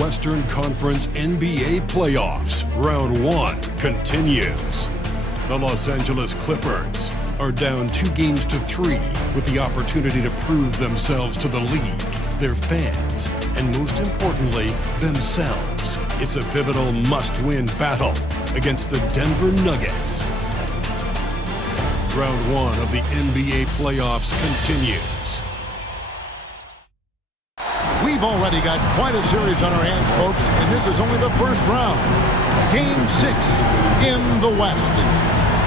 Western Conference NBA playoffs. Round 1 continues. The Los Angeles Clippers are down 2-3 with the opportunity to prove themselves to the league, their fans, and most importantly, themselves. It's a pivotal must-win battle against the Denver Nuggets. Round 1 of the NBA playoffs continues. We've already got quite a series on our hands, folks, and this is only the first round. Game 6 in the West.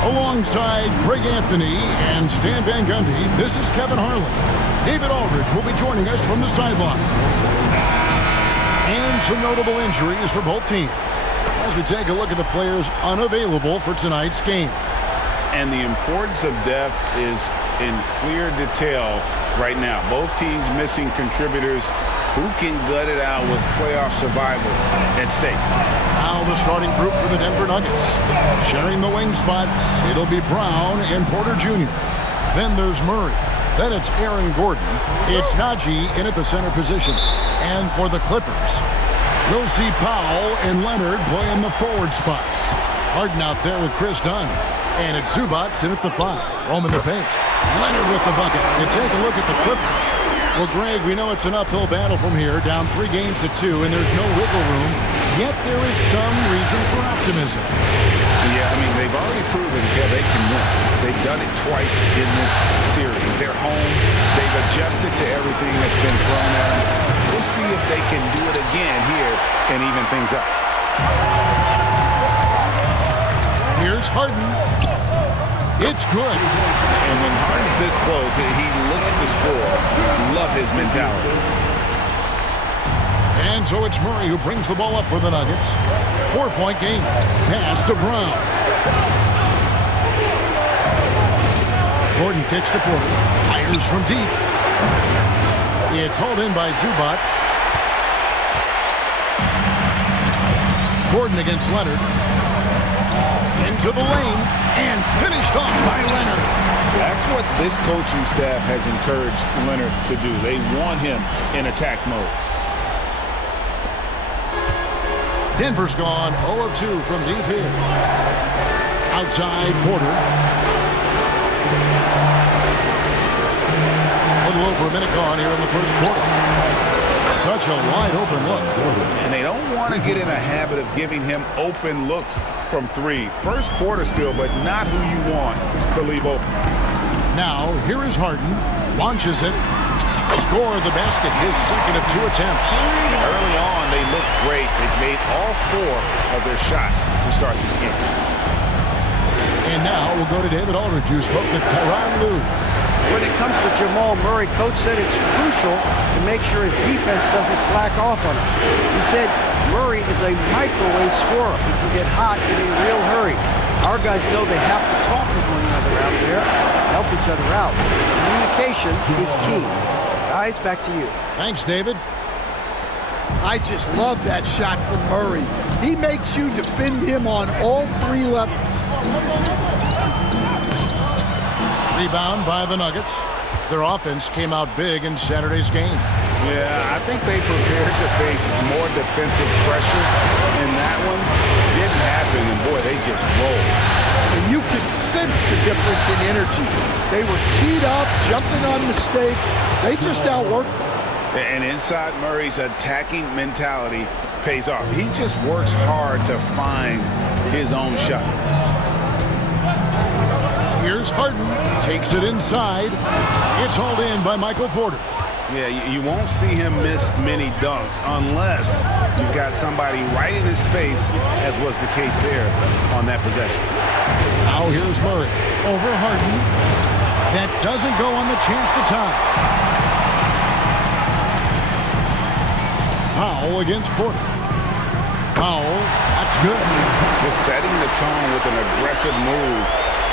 Alongside Greg Anthony and Stan Van Gundy, this is Kevin Harlan. David Aldridge will be joining us from the sideline. And some notable injuries for both teams as we take a look at the players unavailable for tonight's game. And the importance of depth is in clear detail right now. Both teams missing contributors who can gut it out with playoff survival at stake. Now the starting group for the Denver Nuggets. Sharing the wing spots, it'll be Brown and Porter Jr. Then there's Murray. Then it's Aaron Gordon. It's Nnaji in at the center position. And for the Clippers, you'll see Powell and Leonard playing the forward spots. Harden out there with Chris Dunn. And it's Zubac in at the 5. Roaming the paint. Leonard with the bucket. And take a look at the Clippers. Well, Greg, we know it's an uphill battle from here, down 3-2, and there's no wiggle room. Yet there is some reason for optimism. Yeah, I mean, they've already proven they can win. They've done it twice in this series. They're home. They've adjusted to everything that's been thrown at them. We'll see if they can do it again here and even things up. Here's Harden. It's good. And when Harden's this close, he looks to score. Love his mentality. And so it's Murray who brings the ball up for the Nuggets. 4-point game. Pass to Brown. Gordon kicks to Porter. Fires from deep. It's hauled in by Zubac. Gordon against Leonard. Into the lane. And finished off by Leonard. That's what this coaching staff has encouraged Leonard to do. They want him in attack mode. Denver's gone 0 of 2 from deep here. Outside Porter. A little over a minute gone here in the first quarter. Such a wide open look. And they don't want to get in a habit of giving him open looks from 3. First quarter still, but not who you want to leave open. Now, here is Harden. Launches it. Score the basket, his second of 2 attempts. And early on, they looked great. They made all 4 of their shots to start this game. And now we'll go to David Aldridge, who spoke with Tyronn Lue. When it comes to Jamal Murray, coach said it's crucial to make sure his defense doesn't slack off on him. He said Murray is a microwave scorer. He can get hot in a real hurry. Our guys know they have to talk with one another out there, help each other out. Communication is key. Guys, back to you. Thanks, David. I just love that shot from Murray. He makes you defend him on all 3 levels. Rebound by the Nuggets. Their offense came out big in Saturday's game. Yeah, I think they prepared to face more defensive pressure, and that one didn't happen, and boy, they just rolled. And you could sense the difference in energy. They were keyed up, jumping on mistakes. They just outworked them. And inside Murray's attacking mentality pays off. He just works hard to find his own shot. Here's Harden. Takes it inside. It's hauled in by Michael Porter. Yeah, you won't see him miss many dunks unless you've got somebody right in his face, as was the case there on that possession. Now here's Murray. Over Harden. That doesn't go on the chance to tie. Powell against Porter. Powell, that's good. Just setting the tone with an aggressive move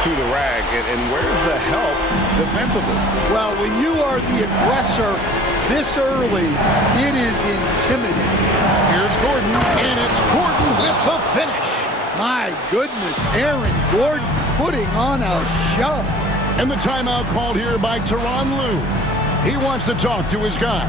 to the rag, and where's the help defensively? Well, when you are the aggressor this early, it is intimidating. Here's Gordon, and it's Gordon with the finish. My goodness, Aaron Gordon putting on a show. And the timeout called here by Tyronn Lue. He wants to talk to his guys.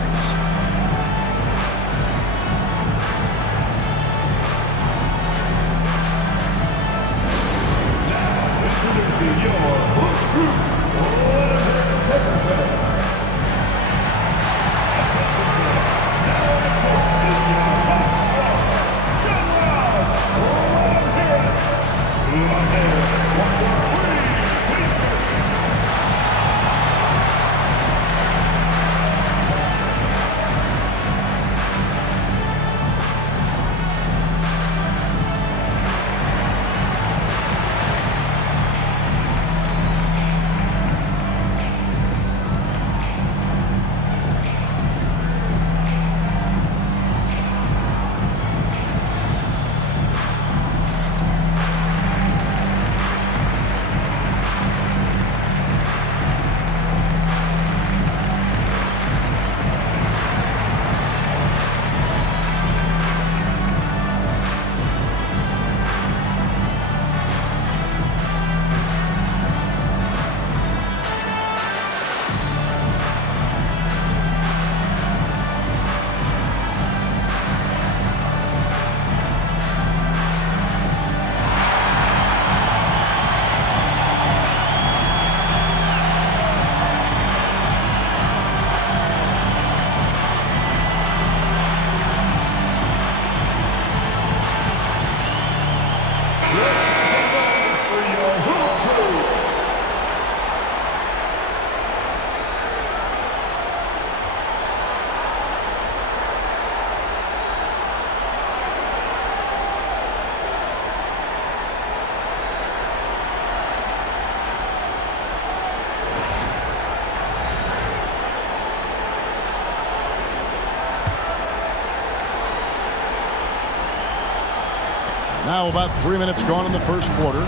Now about 3 minutes gone in the first quarter.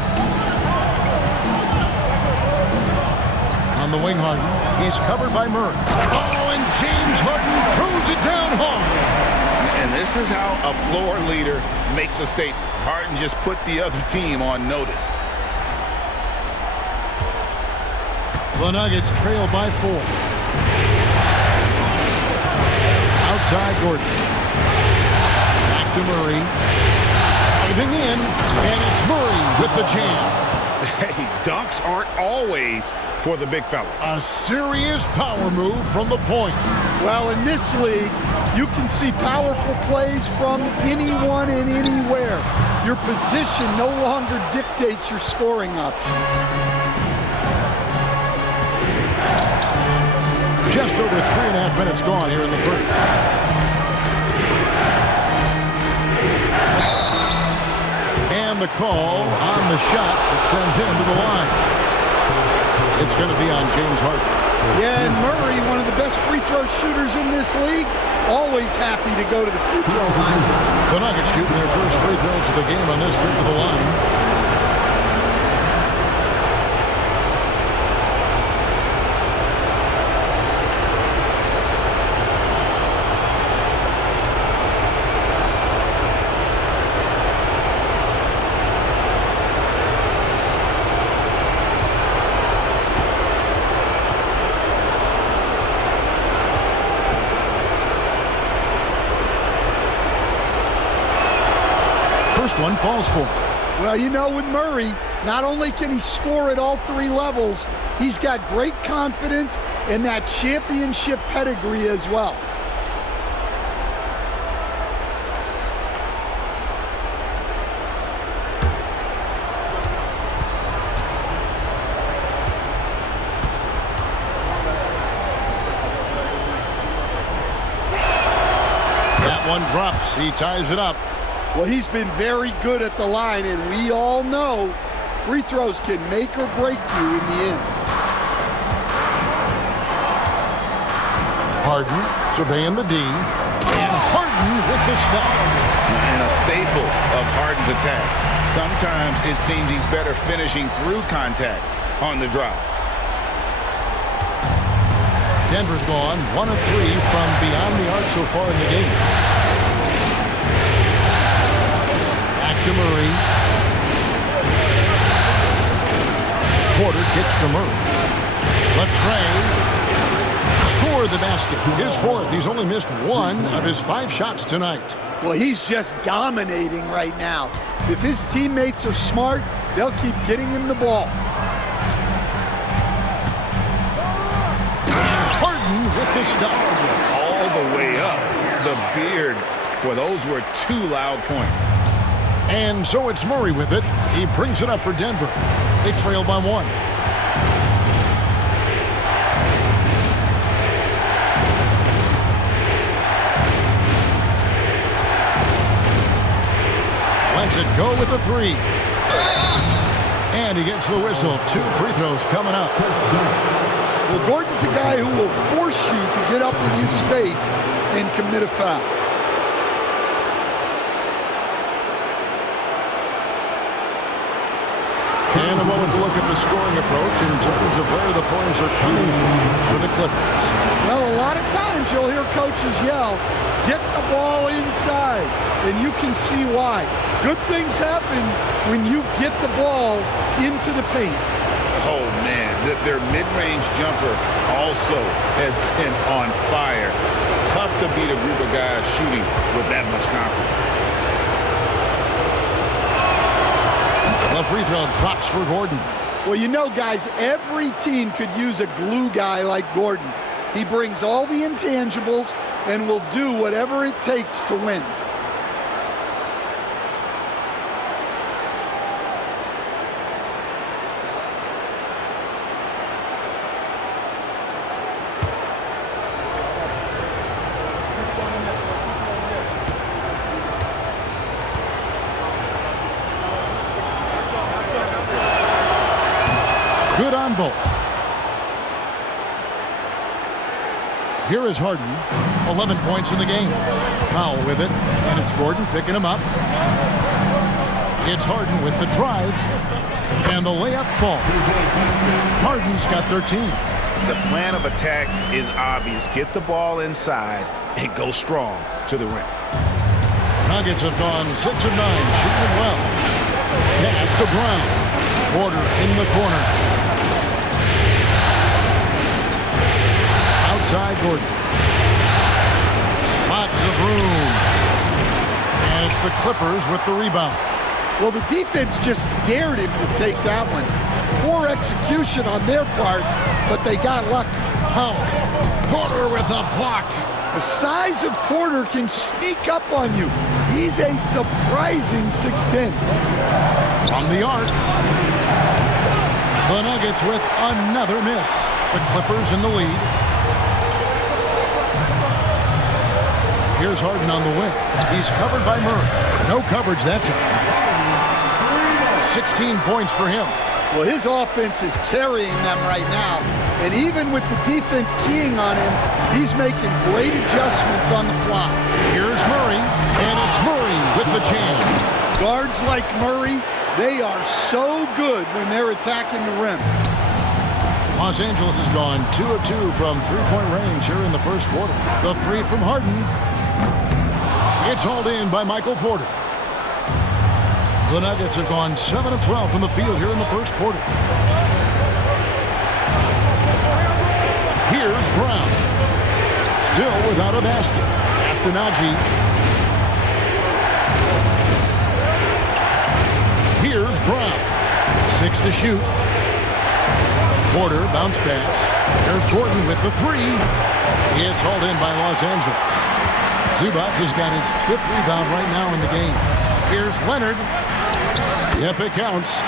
On the wing, Harden. He's covered by Murray. Oh, and James Harden throws it down hard. And this is how a floor leader makes a statement. Harden just put the other team on notice. The Nuggets trail by 4. Outside Gordon. Back to Murray. Driving in, and it's Murray with the jam. Hey, dunks aren't always for the big fellas. A serious power move from the point. Well, in this league, you can see powerful plays from anyone and anywhere. Your position no longer dictates your scoring options. Just over 3.5 minutes gone here in the first. And the call on the shot that sends him to the line. It's going to be on James Harden. Yeah, and Murray, one of the best free throw shooters in this league, always happy to go to the free throw line. The Nuggets shooting their first free throws of the game on this trip to the line. First one falls for him. Well, you know, with Murray, not only can he score at all 3 levels, he's got great confidence and that championship pedigree as well. That one drops. He ties it up. Well, he's been very good at the line, and we all know free throws can make or break you in the end. Harden surveying the D. And Harden with the stop. And a staple of Harden's attack. Sometimes it seems he's better finishing through contact on the drop. Denver's gone 1 of 3 from beyond the arc so far in the game. To Murray. Porter kicks to Murray. Latrey scored the basket. His 4th. He's only missed 1 of his 5 shots tonight. Well, he's just dominating right now. If his teammates are smart, they'll keep getting him the ball. And Harden with the stuff. All the way up. The beard. Boy, those were 2 loud points. And so it's Murray with it. He brings it up for Denver. They trail by 1. Lets it go with the 3. And he gets the whistle. 2 free throws coming up. Well, Gordon's a guy who will force you to get up in his space and commit a foul. And a moment to look at the scoring approach in terms of where the points are coming from for the Clippers. Well, a lot of times you'll hear coaches yell, get the ball inside, and you can see why. Good things happen when you get the ball into the paint. Oh, man, their mid-range jumper also has been on fire. Tough to beat a group of guys shooting with that much confidence. The free throw drops for Gordon. Well, you know, guys, every team could use a glue guy like Gordon. He brings all the intangibles and will do whatever it takes to win. Good on both. Here is Harden, 11 points in the game. Powell with it, and it's Gordon picking him up. It's Harden with the drive. And the layup falls. Harden's got 13. The plan of attack is obvious. Get the ball inside and go strong to the rim. Nuggets have gone 6 of 9, shooting it well. Pass to Brown. Porter in the corner. Outside Gordon. Lots of room. And it's the Clippers with the rebound. Well, the defense just dared him to take that one. Poor execution on their part, but they got lucky. Powell. Porter with a block. The size of Porter can sneak up on you. He's a surprising 6'10". From the arc. The Nuggets with another miss. The Clippers in the lead. Here's Harden on the wing. He's covered by Murray. No coverage that time. 16 points for him. Well, his offense is carrying them right now. And even with the defense keying on him, he's making great adjustments on the fly. Here's Murray, and it's Murray with the jam. Guards like Murray, they are so good when they're attacking the rim. Los Angeles has gone 2 of 2 from three-point range here in the first quarter. The three from Harden. It's hauled in by Michael Porter. The Nuggets have gone 7 of 12 from the field here in the first quarter. Here's Brown. Still without a basket. Zeke Nnaji. Here's Brown. 6 to shoot. Porter, bounce pass. There's Gordon with the three. It's hauled in by Los Angeles. Zubac has got his 5th rebound right now in the game. Here's Leonard. Yep, it counts.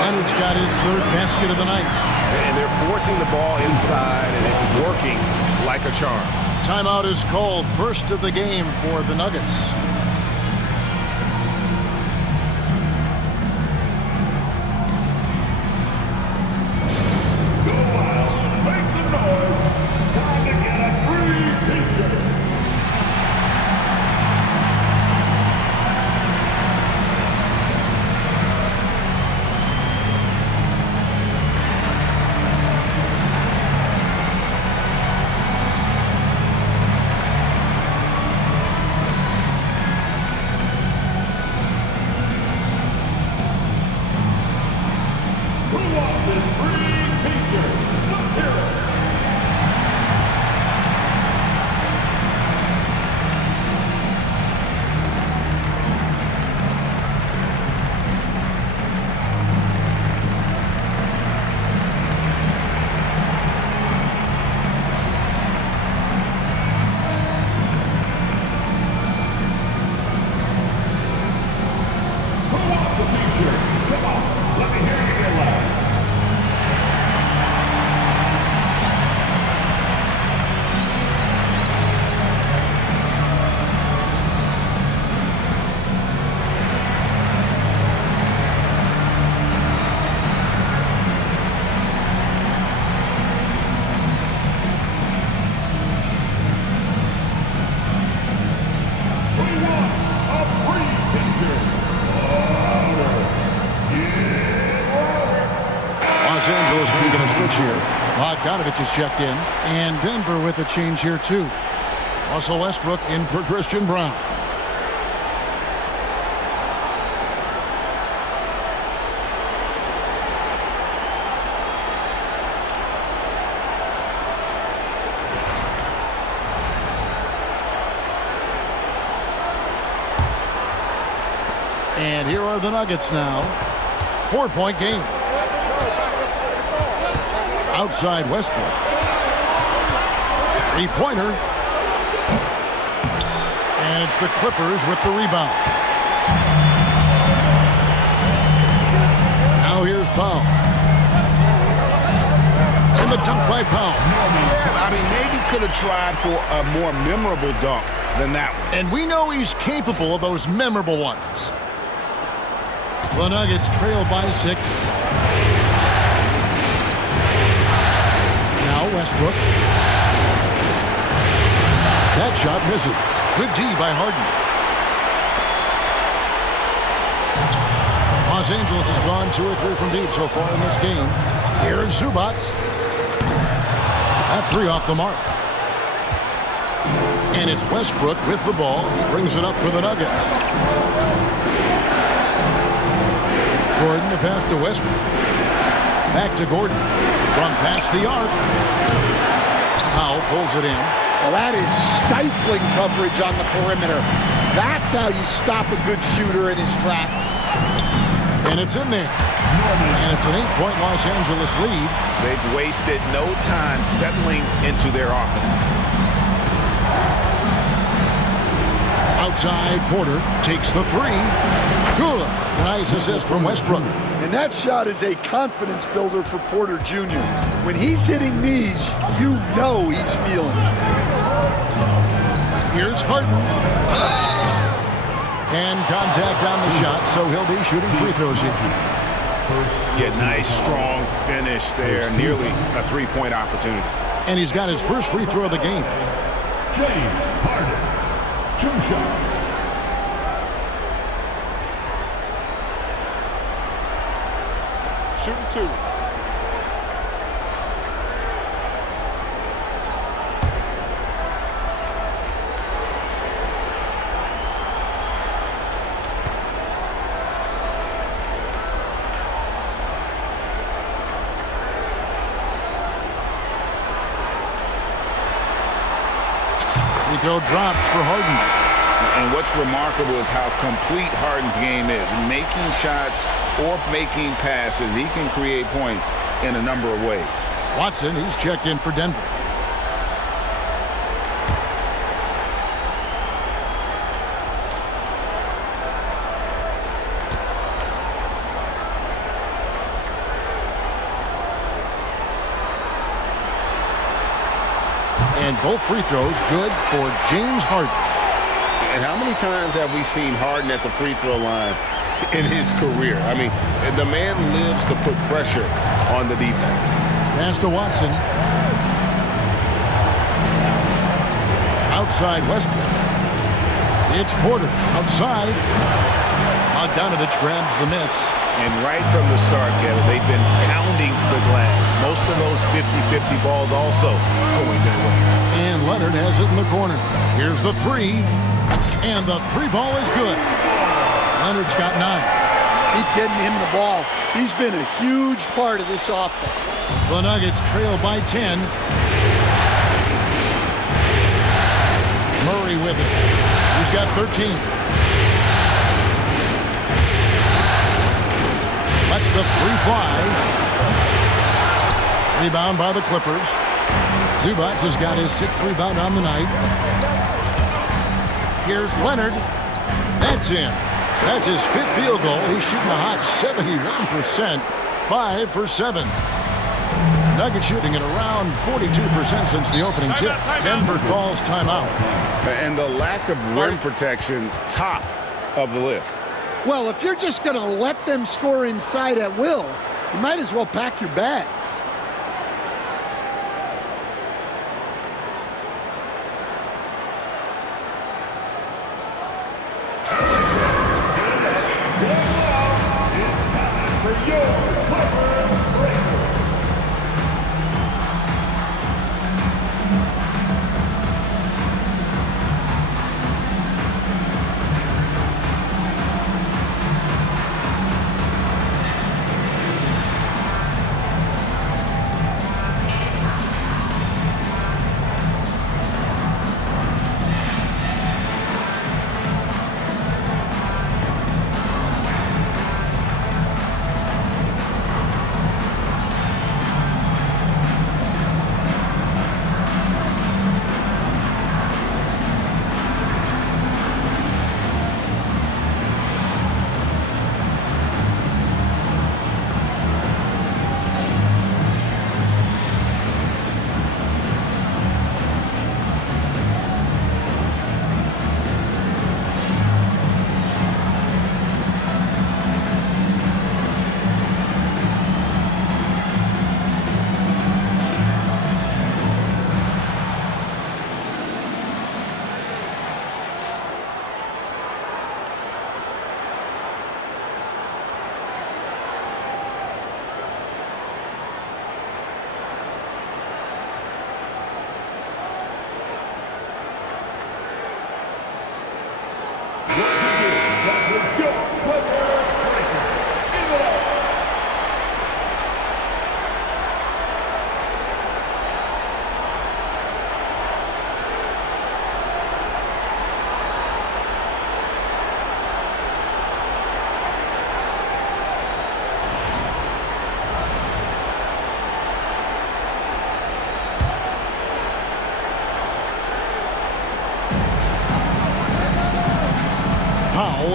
Leonard's got his 3rd basket of the night. And they're forcing the ball inside, and it's working like a charm. Timeout is called. First of the game for the Nuggets. Los Angeles making a switch here. Bogdanovich is checked in. And Denver with a change here, too. Russell Westbrook in for Christian Brown. And here are the Nuggets now. 4-point game. Outside Westbrook. Three-pointer. And it's the Clippers with the rebound. Now here's Powell. And the dunk by Powell. Yeah, I mean, maybe could have tried for a more memorable dunk than that one. And we know he's capable of those memorable ones. The Nuggets trail by 6. Now Westbrook. That shot misses. Good D by Harden. Los Angeles has gone 2 or 3 from deep so far in this game. Here's Zubac. That 3 off the mark. And it's Westbrook with the ball. He brings it up for the Nuggets. Gordon to pass to Westbrook. Back to Gordon. From past the arc. Powell pulls it in. Well, that is stifling coverage on the perimeter. That's how you stop a good shooter in his tracks. And it's in there. And it's an 8-point Los Angeles lead. They've wasted no time settling into their offense. Outside, Porter takes the 3. Good. Nice assist from Westbrook. And that shot is a confidence builder for Porter Jr. When he's hitting these, you know he's feeling it. Here's Harden. And contact on the shot, so he'll be shooting free throws here. Yeah, nice, strong finish there. Nearly a 3-point opportunity. And he's got his first free throw of the game. James Harden, 2 shots. Shooting 2. Free throw dropped for Harden. And what's remarkable is how complete Harden's game is. Making shots or making passes, he can create points in a number of ways. Watson, he's checked in for Denver. And both free throws good for James Harden. And how many times have we seen Harden at the free throw line in his career? I mean, the man lives to put pressure on the defense. Pass to Watson. Outside Westbrook. It's Porter. Outside. Bogdanovich grabs the miss. And right from the start, Kevin, they've been pounding the glass. Most of those 50-50 balls also going their way. And Leonard has it in the corner. Here's the 3. And the 3 ball is good. Leonard's got 9. Keep getting him the ball. He's been a huge part of this offense. The Nuggets trail by 10. Murray with it. He's got 13. Lets the 3 fly. Rebound by the Clippers. Zubac has got his 6th rebound on the night. Here's Leonard. That's in. That's his 5th field goal. He's shooting a hot 71%. 5 for 7. Nuggets shooting at around 42% since the opening tip. Denver calls timeout. And the lack of rim protection, top of the list. Well, if you're just going to let them score inside at will, you might as well pack your bags.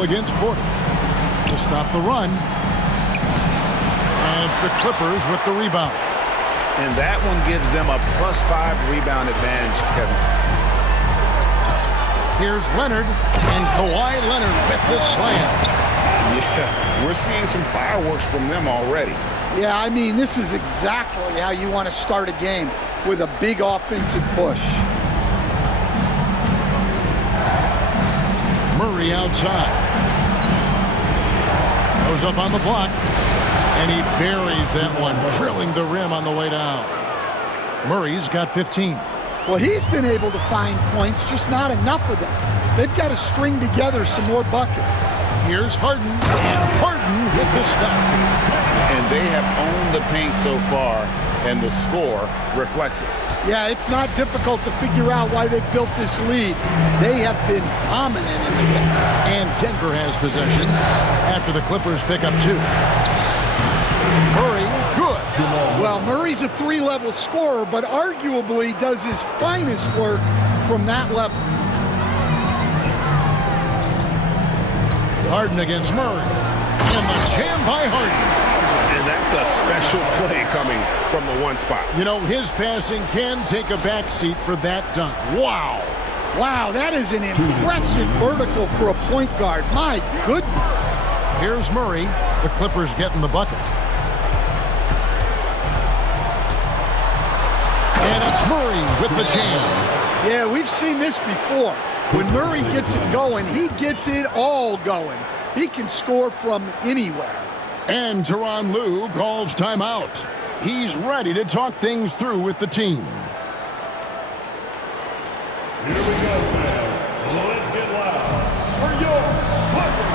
against Porter. To stop the run. And it's the Clippers with the rebound. And that one gives them a +5 rebound advantage, Kevin. Here's Leonard, and Kawhi Leonard with the slam. Yeah, we're seeing some fireworks from them already. Yeah, I mean, this is exactly how you want to start a game, with a big offensive push. Murray outside. Goes up on the block, and he buries that one, drilling the rim on the way down. Murray's got 15. Well, he's been able to find points, just not enough of them. They've got to string together some more buckets. Here's Harden, and Harden with the stuff. And they have owned the paint so far, and the score reflects it. Yeah, it's not difficult to figure out why they built this lead. They have been dominant in the paint. And Denver has possession after the Clippers pick up 2. Murray, good. Well, Murray's a 3-level scorer, but arguably does his finest work from that level. Harden against Murray. And the jam by Harden. And that's a special play coming from the one spot. You know, his passing can take a backseat for that dunk. Wow. Wow, that is an impressive vertical for a point guard. My goodness. Here's Murray. The Clippers getting the bucket. And it's Murray with the jam. Yeah, we've seen this before. When Murray gets it going, he gets it all going. He can score from anywhere. And Tyronn Lue calls timeout. He's ready to talk things through with the team. Here we go, fans. Let's get loud for your Clippers.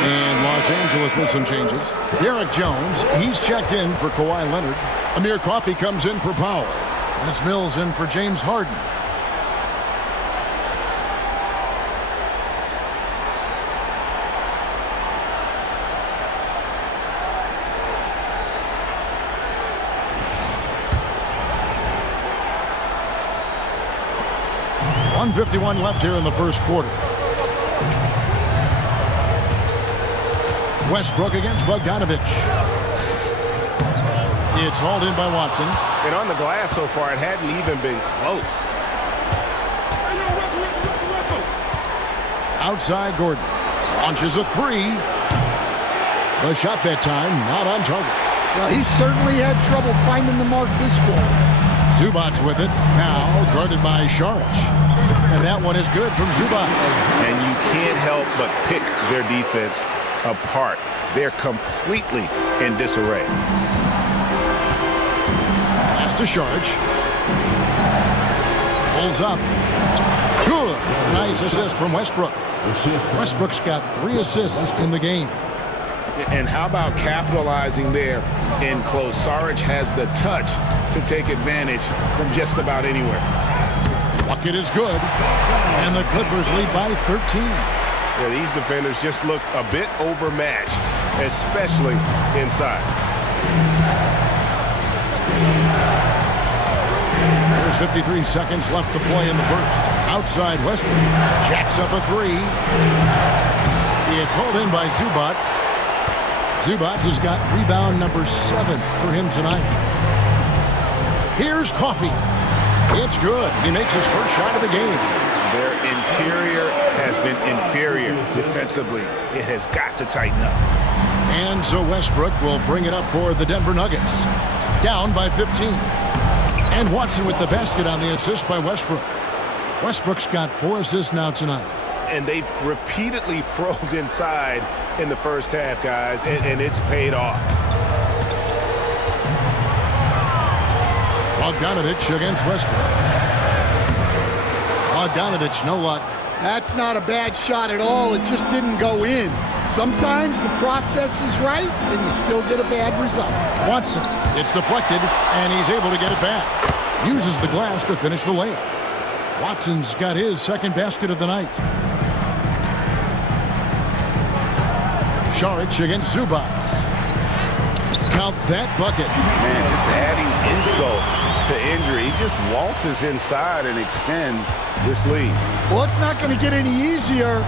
And Los Angeles with some changes. Derek Jones, he's checked in for Kawhi Leonard. Amir Coffey comes in for Powell. And it's Mills in for James Harden. .151 left here in the first quarter. Westbrook against Bogdanovich. It's hauled in by Watson. And on the glass so far, it hadn't even been close. Outside Gordon. Launches a 3. The shot that time not on target. Well, he certainly had trouble finding the mark this quarter. Zubac with it. Now guarded by Saric. And that one is good from Zubac. And you can't help but pick their defense apart. They're completely in disarray. Pass to Saric. Pulls up. Good. Nice assist from Westbrook. Westbrook's got 3 assists in the game. And how about capitalizing there in close? Saric has the touch to take advantage from just about anywhere. Bucket is good. And the Clippers lead by 13. Yeah, these defenders just look a bit overmatched, especially inside. There's 53 seconds left to play in the first. Outside Westbrook. Jacks up a three. It's hauled in by Zubac. Zubac has got rebound number 7 for him tonight. Here's Coffey. It's good. He makes his first shot of the game. Their interior has been inferior defensively. It has got to tighten up. And so Westbrook will bring it up for the Denver Nuggets. Down by 15. And Watson with the basket on the assist by Westbrook. Westbrook's got 4 assists now tonight. And they've repeatedly probed inside in the first half, guys, and it's paid off. Bogdanovich against Westbrook. Bogdanovich, no luck. That's not a bad shot at all. It just didn't go in. Sometimes the process is right, and you still get a bad result. Watson, it's deflected, and he's able to get it back. Uses the glass to finish the layup. Watson's got his second basket of the night. Saric against Zubac. Count that bucket. Man, just adding insult to injury. He just waltzes inside and extends this lead. Well, it's not going to get any easier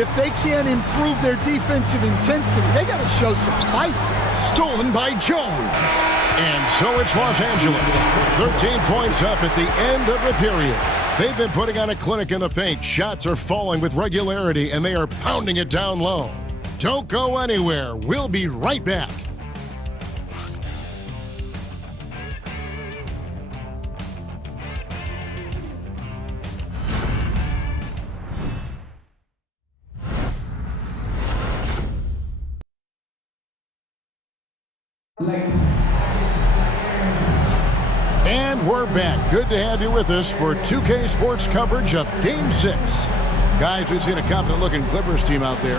if they can't improve their defensive intensity. They got to show some fight. Stolen by Jones. And so it's Los Angeles. 13 points up at the end of the period. They've been putting on a clinic in the paint. Shots are falling with regularity, and they are pounding it down low. Don't go anywhere. We'll be right back. And we're back. Good to have you with us for 2K Sports coverage of Game 6. Guys, we've seen a confident-looking Clippers team out there.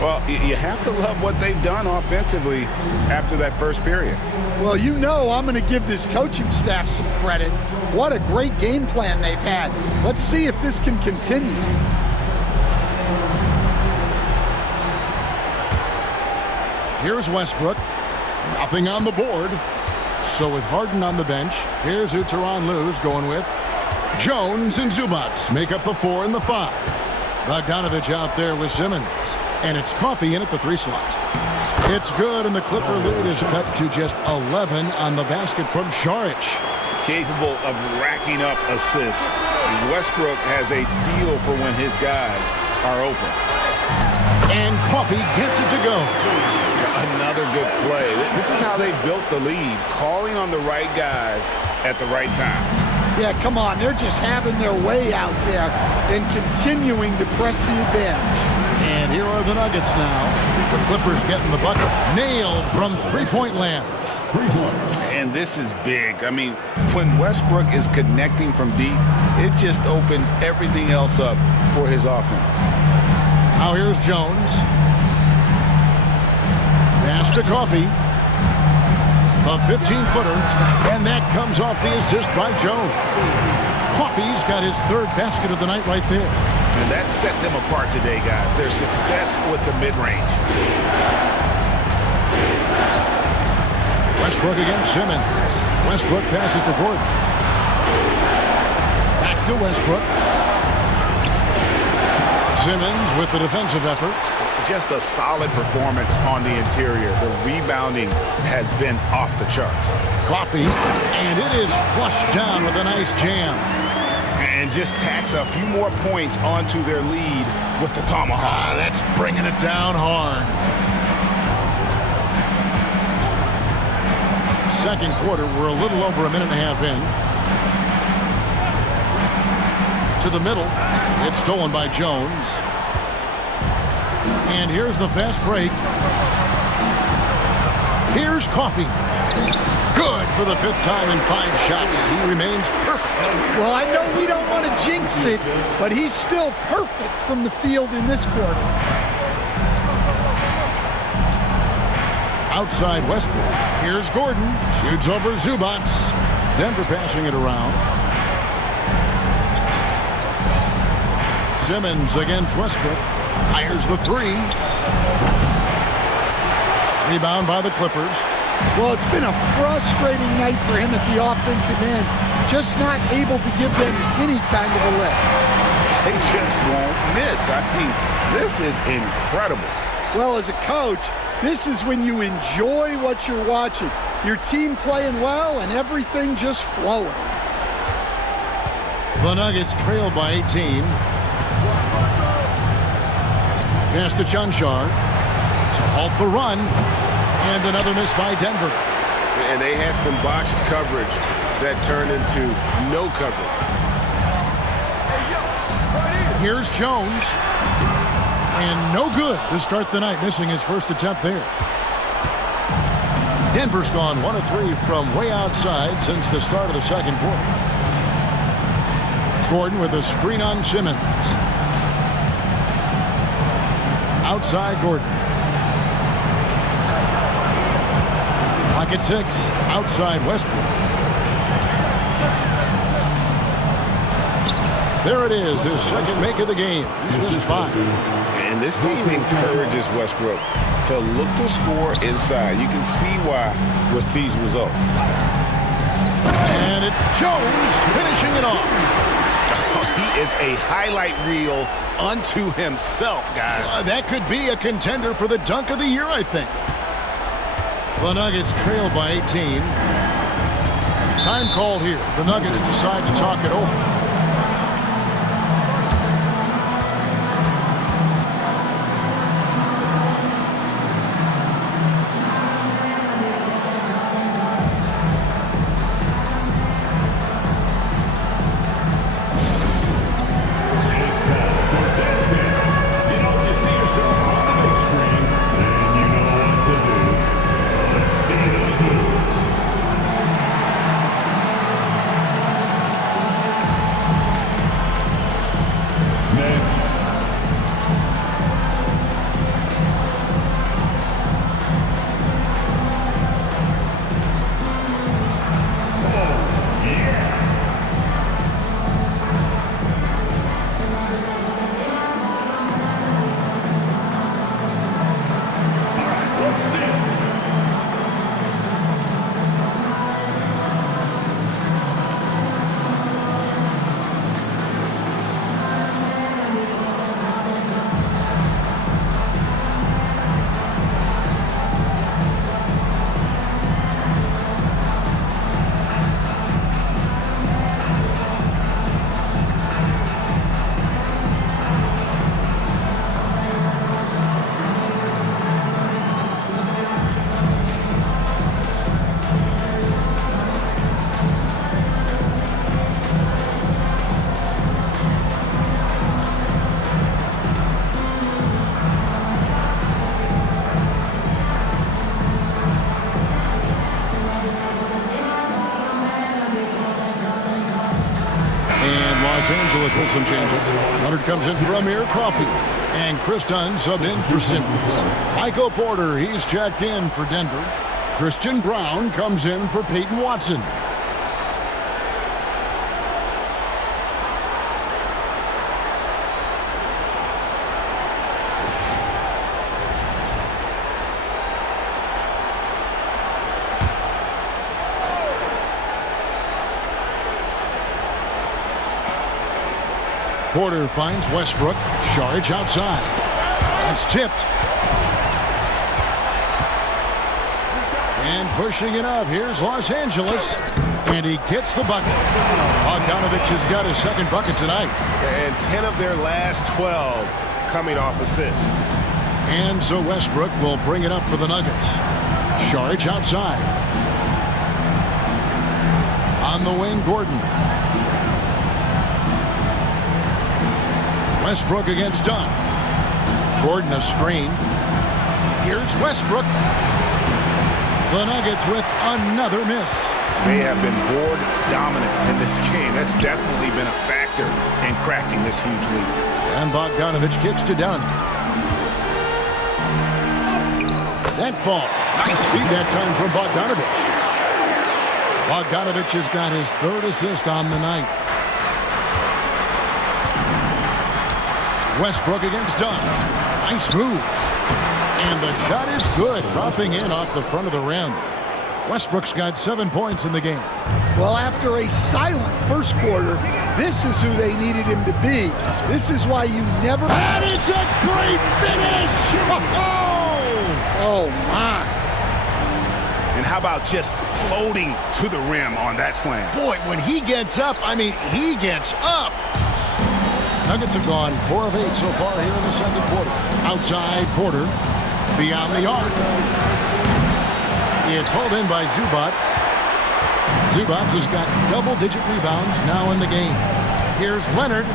Well, you have to love what they've done offensively after that first period. Well, you know I'm going to give this coaching staff some credit. What a great game plan they've had. Let's see if this can continue. Here's Westbrook. Nothing on the board. So with Harden on the bench, here's who Tyronn Lue's going with. Jones and Zubac make up the 4 and the 5. Bogdanovich out there with Simmons. And it's Coffey in at the 3 slot. It's good, and the Clipper lead is cut to just 11 on the basket from Saric. Capable of racking up assists. Westbrook has a feel for when his guys are open. And Coffey gets it to go. Another good play. This is how they built the lead, calling on the right guys at the right time. Yeah, come on. They're just having their way out there and continuing to press the advantage. And here are the Nuggets now. The Clippers getting the bucket. Nailed from three-point land. And this is big. I mean, when Westbrook is connecting from deep, it just opens everything else up for his offense. Now here's Jones. Pass to Coffey. A 15-footer. And that comes off the assist by Jones. Coffey's got his 3rd basket of the night right there. And that set them apart today, guys. Their success with the mid-range. Westbrook against Simmons. Westbrook passes to Gordon. Back to Westbrook. Simmons with the defensive effort. Just a solid performance on the interior. The rebounding has been off the charts. Coffey, and it is flushed down with a nice jam. And just tacks a few more points onto their lead with the tomahawk. That's bringing it down hard. Second quarter, we're a little over a minute and a half in. To the middle, it's stolen by Jones. And here's the fast break. Here's Coffey. Good for the 5th time in 5 shots. He remains perfect. Well, I know we don't want to jinx it, but he's still perfect from the field in this quarter. Outside Westbrook. Here's Gordon. Shoots over Zubac. Denver passing it around. Simmons against Westbrook. Fires the 3. Rebound by the Clippers. Well, it's been a frustrating night for him at the offensive end. Just not able to give them any kind of a lift. They just won't miss. I mean, this is incredible. Well, as a coach, this is when you enjoy what you're watching. Your team playing well and everything just flowing. The Nuggets trail by 18. Pass to Chunchar to halt the run. And another miss by Denver. And they had some botched coverage that turned into no coverage. Here's Jones. And no good to start the night, missing his first attempt there. Denver's gone 1 of 3 from way outside since the start of the second quarter. Gordon with a screen on Simmons. Outside Gordon. Pocket 6. Outside Westbrook. There it is, his second make of the game. He's missed 5. And this team encourages Westbrook to look to score inside. You can see why with these results. And it's Jones finishing it off. He is a highlight reel unto himself, guys. That could be a contender for the dunk of the year, I think. The Nuggets trail by 18. Time called here. The Nuggets decide to talk it over. Los Angeles with some changes. Leonard comes in for Amir Coffey. And Chris Dunn subbed in for Simmons. Michael Porter, he's checked in for Denver. Christian Brown comes in for Peyton Watson. Porter finds Westbrook. Charge outside. It's tipped. And pushing it up. Here's Los Angeles. And he gets the bucket. Bogdanovich has got his second bucket tonight. And 10 of their last 12 coming off assists. And so Westbrook will bring it up for the Nuggets. Charge outside. On the wing, Gordon. Westbrook against Dunn. Gordon a screen. Here's Westbrook. The Nuggets with another miss. They have been board dominant in this game. That's definitely been a factor in crafting this huge lead. And Bogdanovich kicks to Dunn. That fall. Nice feed that time from Bogdanovich. Bogdanovich has got his third assist on the night. Westbrook against Dunn. Nice move. And the shot is good, dropping in off the front of the rim. Westbrook's got 7 points in the game. Well, after a silent first quarter, this is who they needed him to be. This is why you never... And it's a great finish! Oh, my. And how about just floating to the rim on that slam? Boy, when he gets up, I mean, he gets up. Nuggets have gone 4 of 8 so far here in the second quarter. Outside Porter, beyond the arc. It's hauled in by Zubac. Zubac has got double-digit rebounds now in the game. Here's Leonard.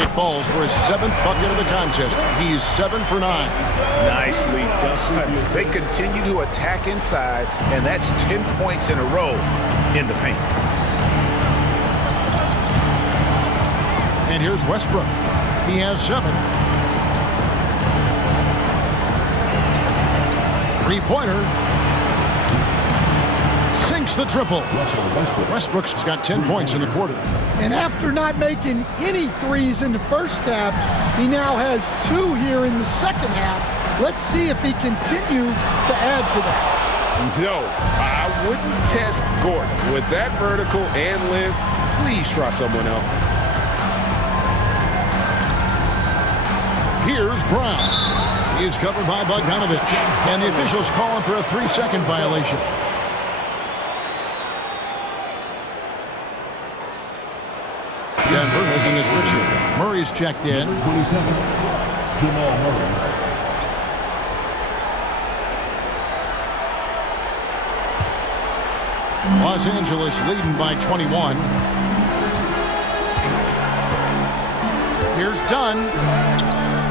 It falls for his 7th bucket of the contest. He's 7 for 9. Nicely done. They continue to attack inside, and that's 10 points in a row in the paint. And here's Westbrook. He has 7. Three-pointer. Sinks the triple. Westbrook's got 10 points in the quarter. And after not making any threes in the first half, he now has 2 here in the second half. Let's see if he continues to add to that. No, I wouldn't test Gordon. With that vertical and length, please try someone else. Here's Brown. He's covered by Bogdanovich. And the officials call him for a 3-second violation. Denver making a switch here. Murray's checked in. 27, Jamal Murray. Los Angeles leading by 21. Here's Dunn.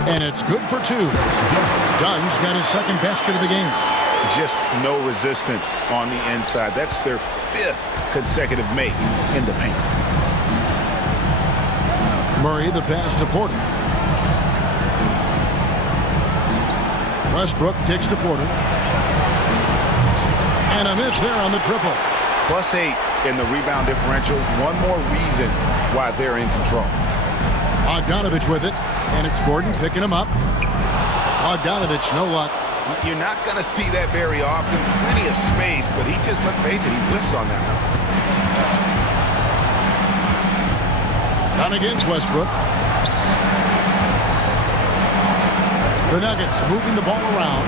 And it's good for 2. Dunn's got his 2nd basket of the game. Just no resistance on the inside. That's their 5th consecutive make in the paint. Murray the pass to Porter. Westbrook kicks to Porter. And a miss there on the triple. +8 in the rebound differential. One more reason why they're in control. Bogdanovich with it. And it's Gordon picking him up. Bogdanovich, no luck. You're not going to see that very often. Plenty of space, but he just, let's face it, he whiffs on that one. Down against Westbrook. The Nuggets moving the ball around.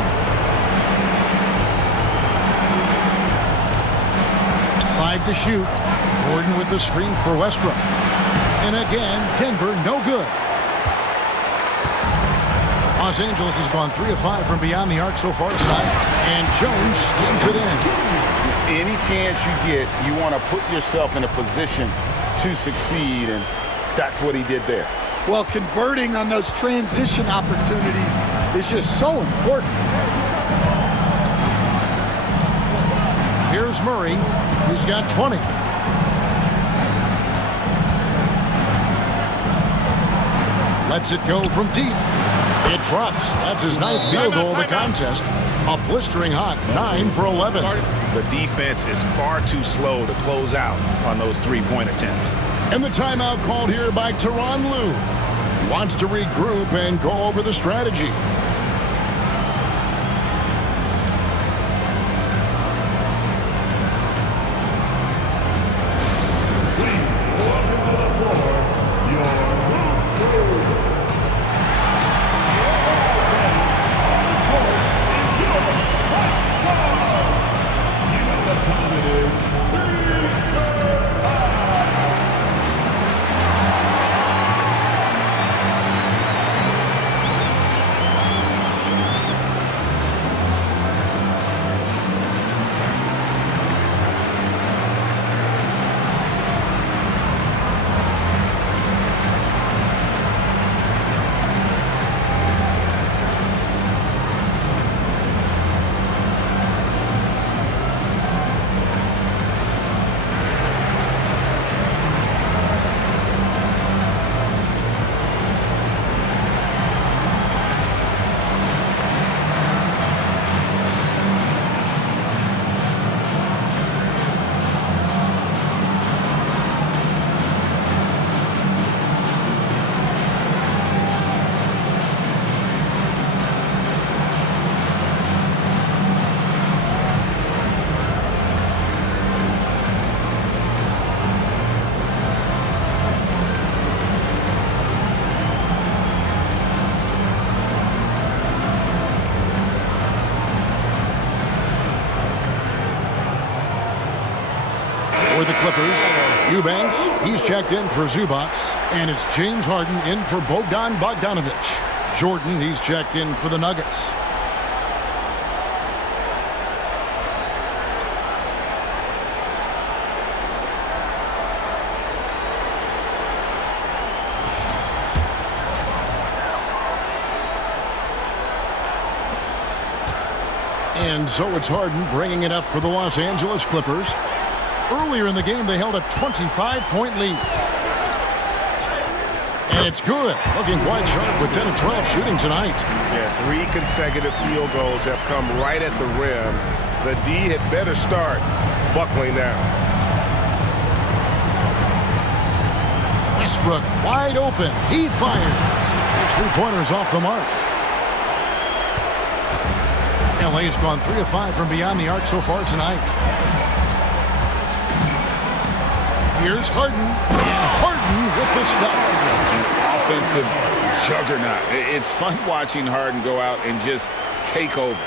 5 to shoot. Gordon with the screen for Westbrook. And again, Denver no good. Los Angeles has gone 3 of 5 from beyond the arc so far tonight. And Jones slams it in. Any chance you get, you want to put yourself in a position to succeed, and that's what he did there. Well, converting on those transition opportunities is just so important. Here's Murray. He's got 20. Lets it go from deep. It drops. That's his 9th field goal of the contest. A blistering hot 9 for 11. The defense is far too slow to close out on those 3-point attempts. And the timeout called here by Tyronn Lue. Wants to regroup and go over the strategy. the Clippers. Eubanks, he's checked in for Zubac. And it's James Harden in for Bogdanovich. Jordan, he's checked in for the Nuggets. And so it's Harden bringing it up for the Los Angeles Clippers. Earlier in the game, they held a 25-point lead. And it's good. Looking quite sharp with 10 of 12 shooting tonight. Yeah, 3 consecutive field goals have come right at the rim. The D had better start buckling now. Westbrook wide open. He fires. His three-pointers off the mark. LA's gone 3 of 5 from beyond the arc so far tonight. Here's Harden. And Harden with the stuff. An offensive juggernaut. It's fun watching Harden go out and just take over.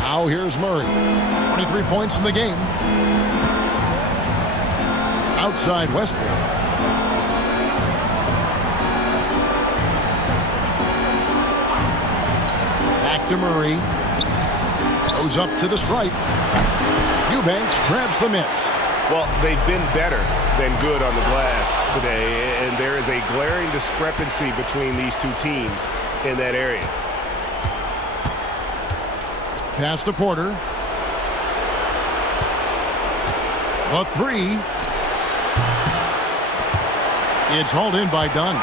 Now here's Murray. 23 points in the game. Outside Westbrook. To Murray. Goes up to the stripe. Eubanks grabs the miss. Well, they've been better than good on the glass today, and there is a glaring discrepancy between these two teams in that area. Pass to Porter. The three. It's hauled in by Dunn.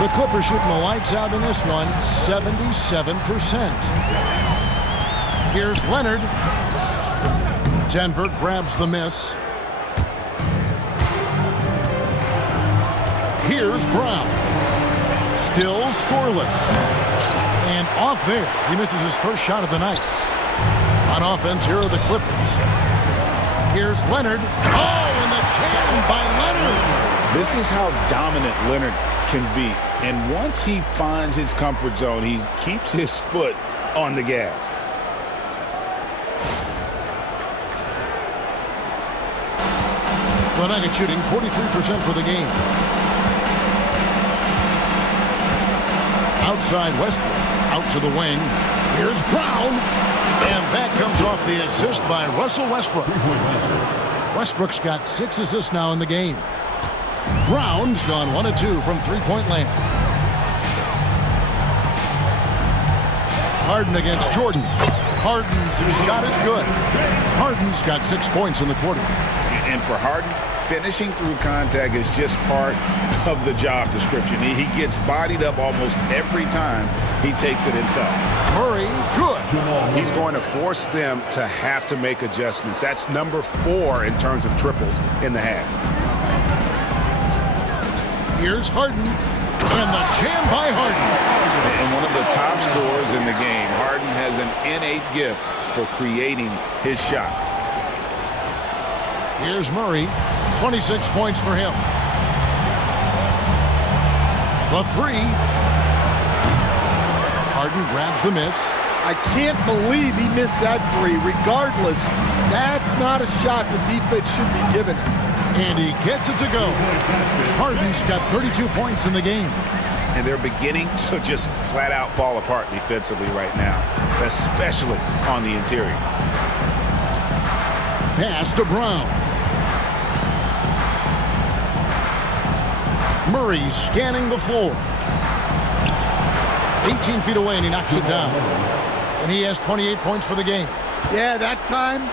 The Clippers shooting the lights out in this one, 77%. Here's Leonard. Denver grabs the miss. Here's Brown. Still scoreless. And off there, he misses his first shot of the night. On offense, here are the Clippers. Here's Leonard. Oh, and the jam by Leonard. This is how dominant Leonard can be. And once he finds his comfort zone, he keeps his foot on the gas. The Nuggets shooting 43% for the game. Outside Westbrook. Out to the wing. Here's Brown. And that comes off the assist by Russell Westbrook. Westbrook's got 6 assists now in the game. Brown's gone 1 of 2 from three-point land. Harden against Jordan. Harden's shot is good. Harden's got 6 points in the quarter. And for Harden, finishing through contact is just part of the job description. He gets bodied up almost every time he takes it inside. Murray, good. He's going to force them to have to make adjustments. That's number 4 in terms of triples in the half. Here's Harden, and the jam by Harden. And one of the top scorers in the game. Harden has an innate gift for creating his shot. Here's Murray, 26 points for him. The three. Harden grabs the miss. I can't believe he missed that three. Regardless, that's not a shot the defense should be giving him. And he gets it to go. Harden's got 32 points in the game. And they're beginning to just flat out fall apart defensively right now, especially on the interior. Pass to Brown. Murray scanning the floor. 18 feet away, and he knocks it down. And he has 28 points for the game. Yeah, that time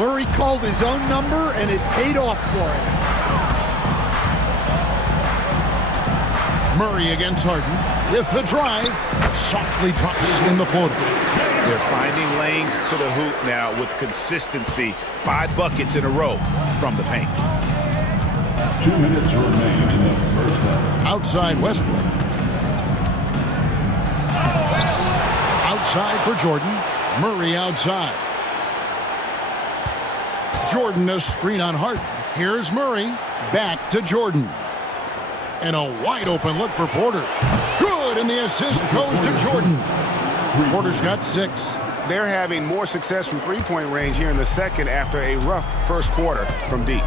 Murray called his own number, and it paid off for him. Murray against Harden with the drive. Softly drops in the floater. They're finding lanes to the hoop now with consistency. 5 buckets in a row from the paint. 2 minutes remain in the first half. Outside Westbrook. Outside for Jordan. Murray outside. Jordan a screen on Harden. Here's Murray. Back to Jordan. And a wide open look for Porter. Good good, and the assist goes to Jordan. Porter's got 6. They're having more success from three-point range here in the second after a rough first quarter from deep.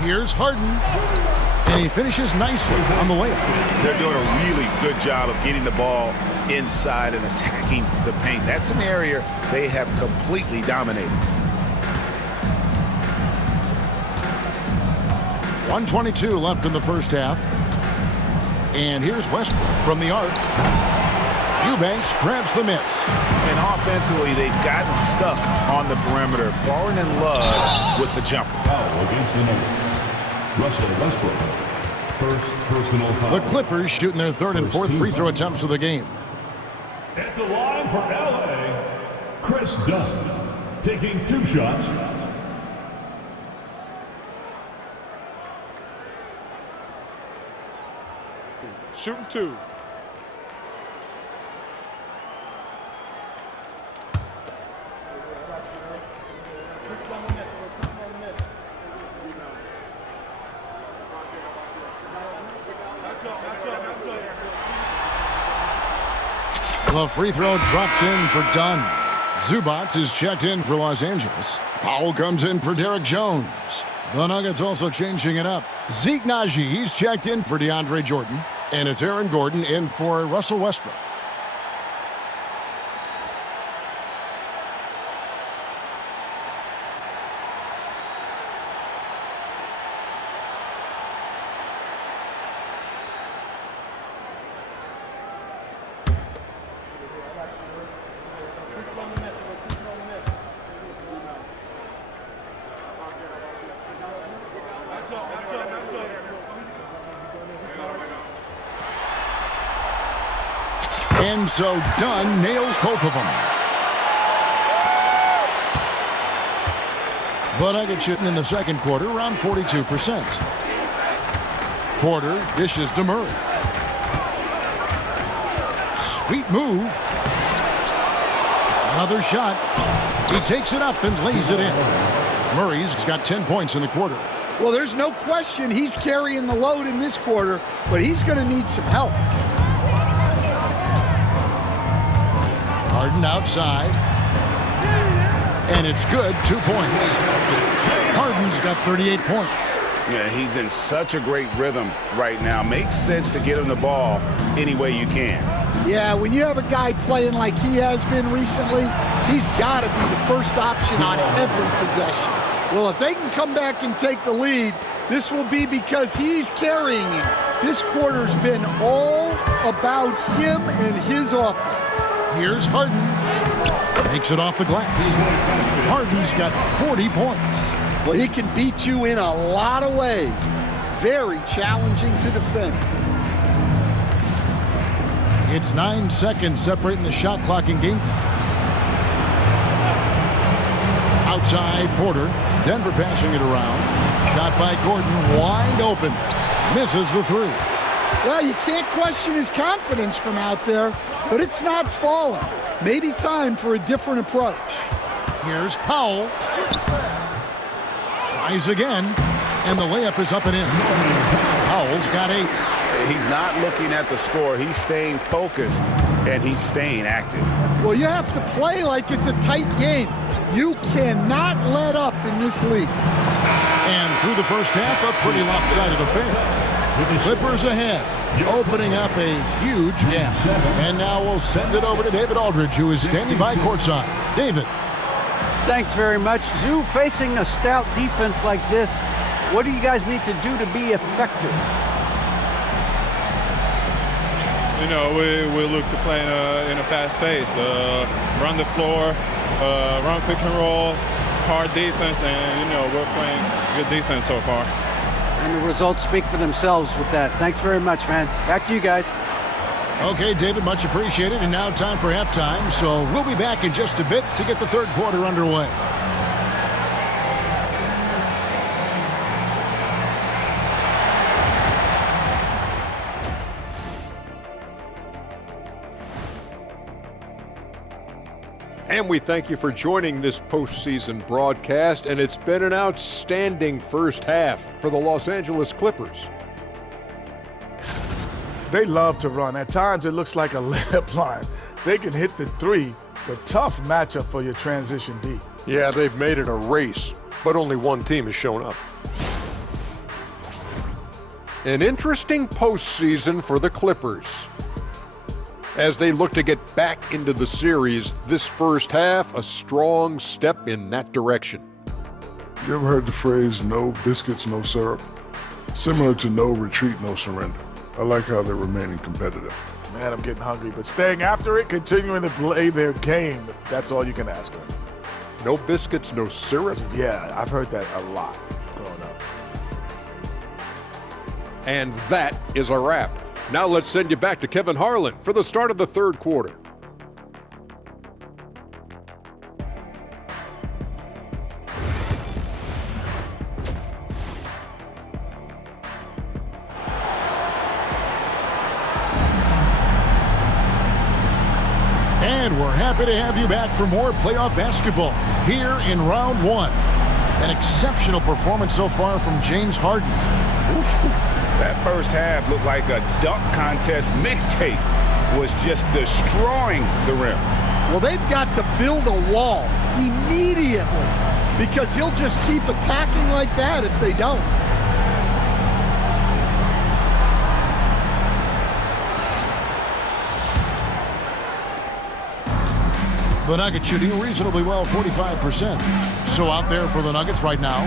Here's Harden, and he finishes nicely on the layup. They're doing a really good job of getting the ball inside and attacking the paint. That's an area they have completely dominated. 1:22 left in the first half. And here's Westbrook from the arc. Eubanks grabs the miss. And offensively, they've gotten stuck on the perimeter, falling in love with the jumper. Foul against the Nuggets. Russell Westbrook. First personal foul. The Clippers shooting their third and fourth free throw attempts of the game. At the line for LA, Chris Dunn taking 2 shots. Shooting 2. The free throw drops in for Dunn. Zubac is checked in for Los Angeles. Powell comes in for Derek Jones. The Nuggets also changing it up. Zeke Nnaji, he's checked in for DeAndre Jordan. And it's Aaron Gordon in for Russell Westbrook. And so Dunn nails both of them. The Nuggets shooting in the second quarter around 42%. Porter dishes to Murray. Sweet move. Another shot. He takes it up and lays it in. Murray's got 10 points in the quarter. Well, there's no question he's carrying the load in this quarter, but he's going to need some help. Harden outside. And it's good, 2 points. Harden's got 38 points. Yeah, he's in such a great rhythm right now. Makes sense to get him the ball any way you can. Yeah, when you have a guy playing like he has been recently, he's got to be the first option on every possession. Well, if they can come back and take the lead, this will be because he's carrying it. This quarter's been all about him and his offense. Here's Harden. Makes it off the glass. Harden's got 40 points. Well, he can beat you in a lot of ways. Very challenging to defend. It's 9 seconds separating the shot clock and game clock. Outside Porter. Denver passing it around. Shot by Gordon. Wide open. Misses the 3. Well, you can't question his confidence from out there, but it's not falling. Maybe time for a different approach. Here's Powell. Tries again, and the layup is up and in. Powell's got 8. He's not looking at the score. He's staying focused, and he's staying active. Well, you have to play like it's a tight game. You cannot let up in this league. And through the first half, a pretty lopsided affair. Clippers ahead, opening up a huge gap. And now we'll send it over to David Aldridge, who is standing by courtside. David. Thanks very much. Zoo, facing a stout defense like this, what do you guys need to do to be effective? You know, we look to play in a fast pace, run the floor, run pick and roll, hard defense, and, you know, we're playing good defense so far. And the results speak for themselves with that. Thanks very much, man. Back to you guys. Okay, David, much appreciated. And now time for halftime. So we'll be back in just a bit to get the third quarter underway. And we thank you for joining this postseason broadcast, and it's been an outstanding first half for the Los Angeles Clippers. They love to run. At times, it looks like a layup line. They can hit the three, but tough matchup for your transition D. Yeah, they've made it a race, but only one team has shown up. An interesting postseason for the Clippers. As they look to get back into the series, this first half, a strong step in that direction. You ever heard the phrase, no biscuits, no syrup? Similar to no retreat, no surrender. I like how they're remaining competitive. Man, I'm getting hungry, but staying after it, continuing to play their game, that's all you can ask for. No biscuits, no syrup? Yeah, I've heard that a lot growing up. And that is a wrap. Now let's send you back to Kevin Harlan for the start of the third quarter. And we're happy to have you back for more playoff basketball here in round one. An exceptional performance so far from James Harden. That first half looked like a dunk contest mixtape. Was just destroying the rim. Well, they've got to build a wall immediately because he'll just keep attacking like that if they don't. The Nuggets shooting reasonably well, 45%. So out there for the Nuggets right now.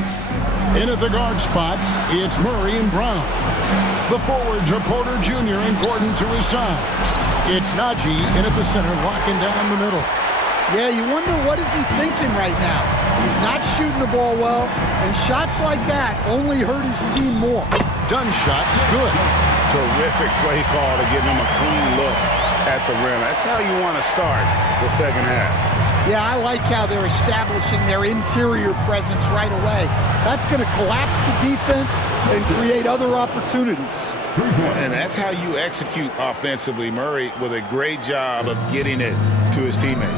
In at the guard spots, it's Murray and Brown. The forwards are Porter Jr. and Gordon to his side. It's Nnaji in at the center, locking down the middle. Yeah, you wonder what is he thinking right now. He's not shooting the ball well, and shots like that only hurt his team more. Done shots, good. Terrific play call to give him a clean look at the rim. That's how you want to start the second half. Yeah, I like how they're establishing their interior presence right away. That's going to collapse the defense and create other opportunities. And that's how you execute offensively. Murray with a great job of getting it to his teammate.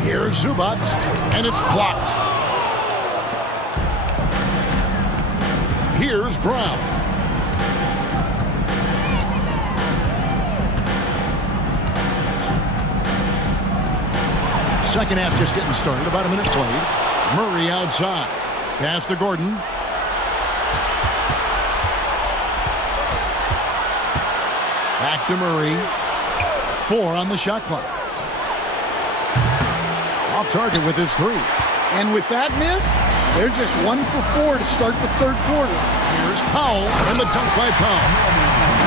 Here's Zubac, and it's blocked. Here's Brown. Second half just getting started. About a minute played. Murray outside. Pass to Gordon. Back to Murray. 4 on the shot clock. Off target with his 3. And with that miss, they're just 1 for 4 to start the third quarter. Here's Powell and the dunk by Powell.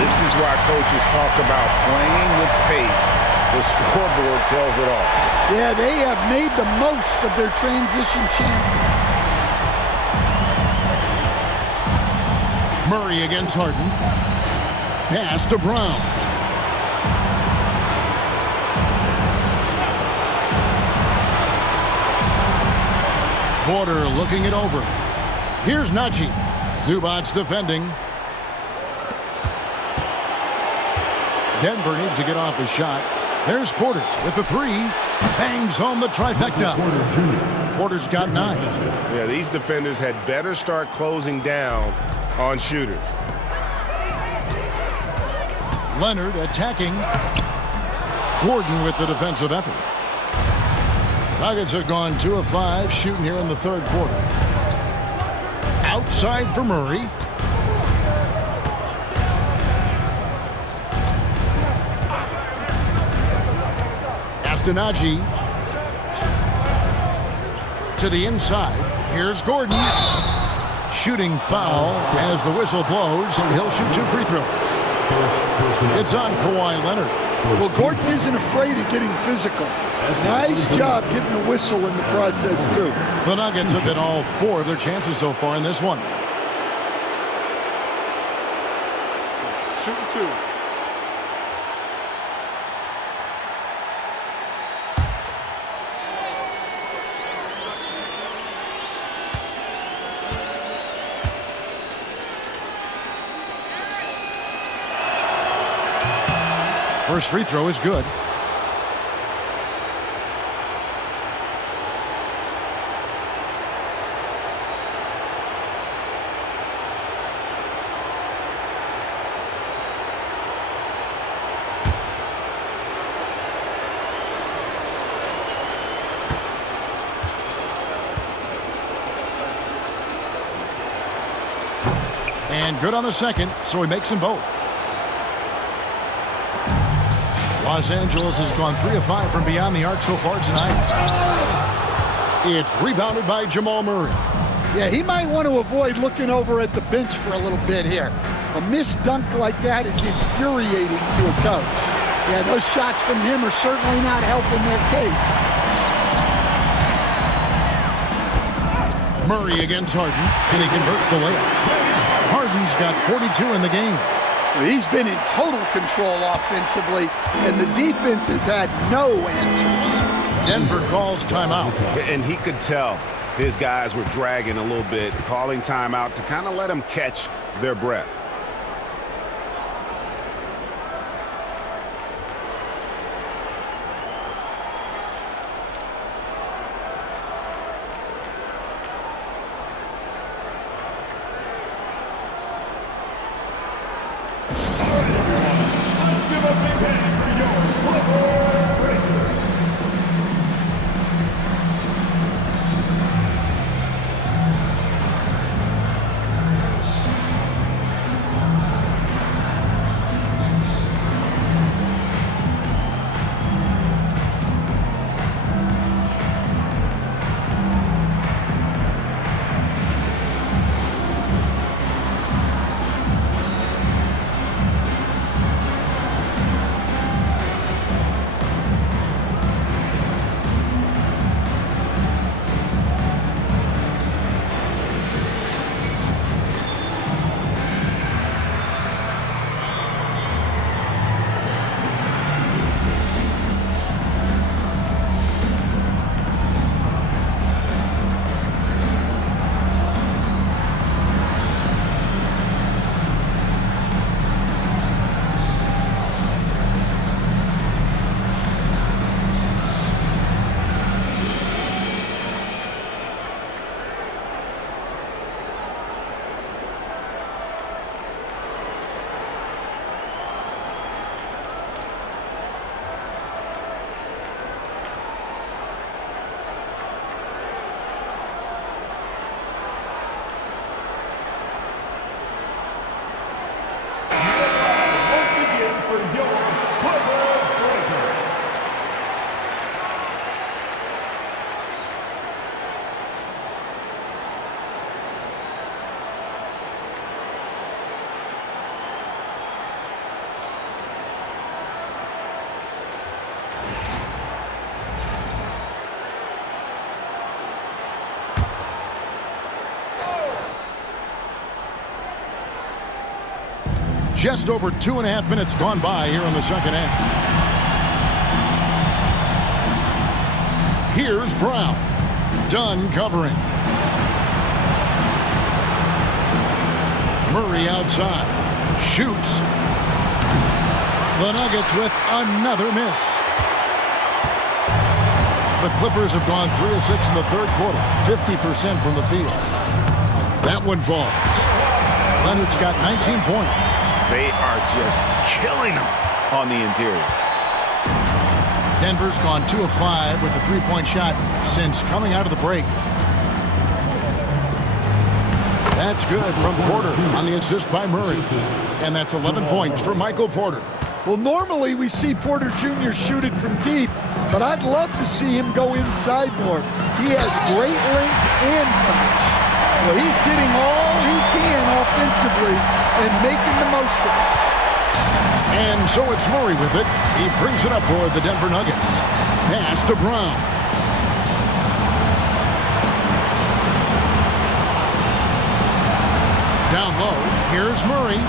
This is why coaches talk about playing with pace. The scoreboard tells it all. Yeah, they have made the most of their transition chances. Murray against Harden. Pass to Brown. Porter looking it over. Here's Nnaji. Zubac defending. Denver needs to get off his shot. There's Porter with the 3. Bangs home the trifecta. Porter's got 9. Yeah, these defenders had better start closing down on shooters. Leonard attacking. Gordon with the defensive effort. Nuggets have gone 2 of 5 shooting here in the third quarter. Outside for Murray. Nnaji to the inside. Here's Gordon. Shooting foul as the whistle blows. He'll shoot 2 free throws. It's on Kawhi Leonard. Well, Gordon isn't afraid of getting physical. Nice job getting the whistle in the process, too. The Nuggets have hit all 4 of their chances so far in this one. Shooting 2. First free throw is good. And good on the second, so he makes them both. Los Angeles has gone 3 of 5 from beyond the arc so far tonight. It's rebounded by Jamal Murray. Yeah, he might want to avoid looking over at the bench for a little bit here. A missed dunk like that is infuriating to a coach. Yeah, those shots from him are certainly not helping their case. Murray against Harden, and he converts the layup. Harden's got 42 in the game. He's been in total control offensively, and the defense has had no answers. Denver calls timeout. And he could tell his guys were dragging a little bit, calling timeout to kind of let them catch their breath. Just over 2.5 minutes gone by here in the second half. Here's Brown. Dunn covering. Murray outside. Shoots. The Nuggets with another miss. The Clippers have gone 3 of 6 in the third quarter. 50% from the field. That one falls. Leonard's got 19 points. They are just killing them on the interior. Denver's gone 2 of 5 with the three-point shot since coming out of the break. That's good from Porter on the assist by Murray. And that's 11 points for Michael Porter. Well, normally we see Porter Jr. shoot it from deep, but I'd love to see him go inside more. He has great length and touch. Well, he's getting all he can offensively and making the most of it. And so it's Murray with it. He brings it up for the Denver Nuggets. Pass to Brown. Down low, here's Murray.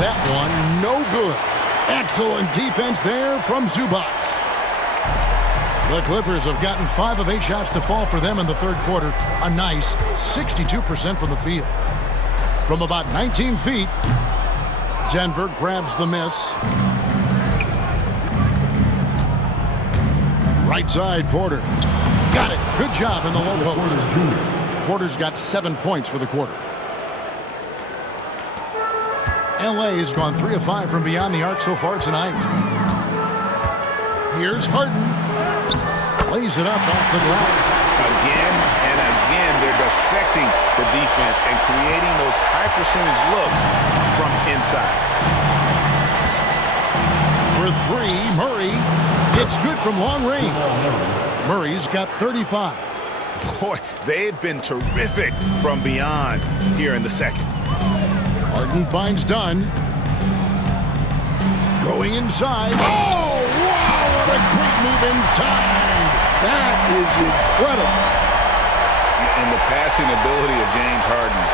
That one, no good. Excellent defense there from Zubac. The Clippers have gotten 5 of 8 shots to fall for them in the third quarter. A nice 62% from the field. From about 19 feet, Denver grabs the miss. Right side, Porter. Got it. Good job in the low post. Porter's got 7 points for the quarter. LA has gone 3 of 5 from beyond the arc so far tonight. Here's Harden. Lays it up off the glass. Again and again, they're dissecting the defense and creating those high percentage looks from inside. For three, Murray. It's good from long range. Murray's got 35. Boy, they've been terrific from beyond here in the second. Harden finds Dunn. Going inside. Oh, wow, what a great move inside. That is incredible. And the passing ability of James Harden,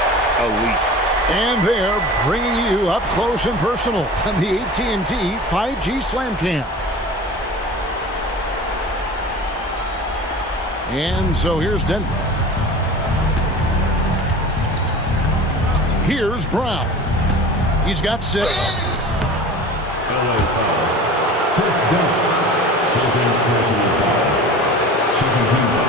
elite. And they're bringing you up close and personal on the AT&T 5G Slam Cam. And so here's Denver. Here's Brown. He's got 6. LA foul. Chris Dunn. Second personal foul. Second team foul.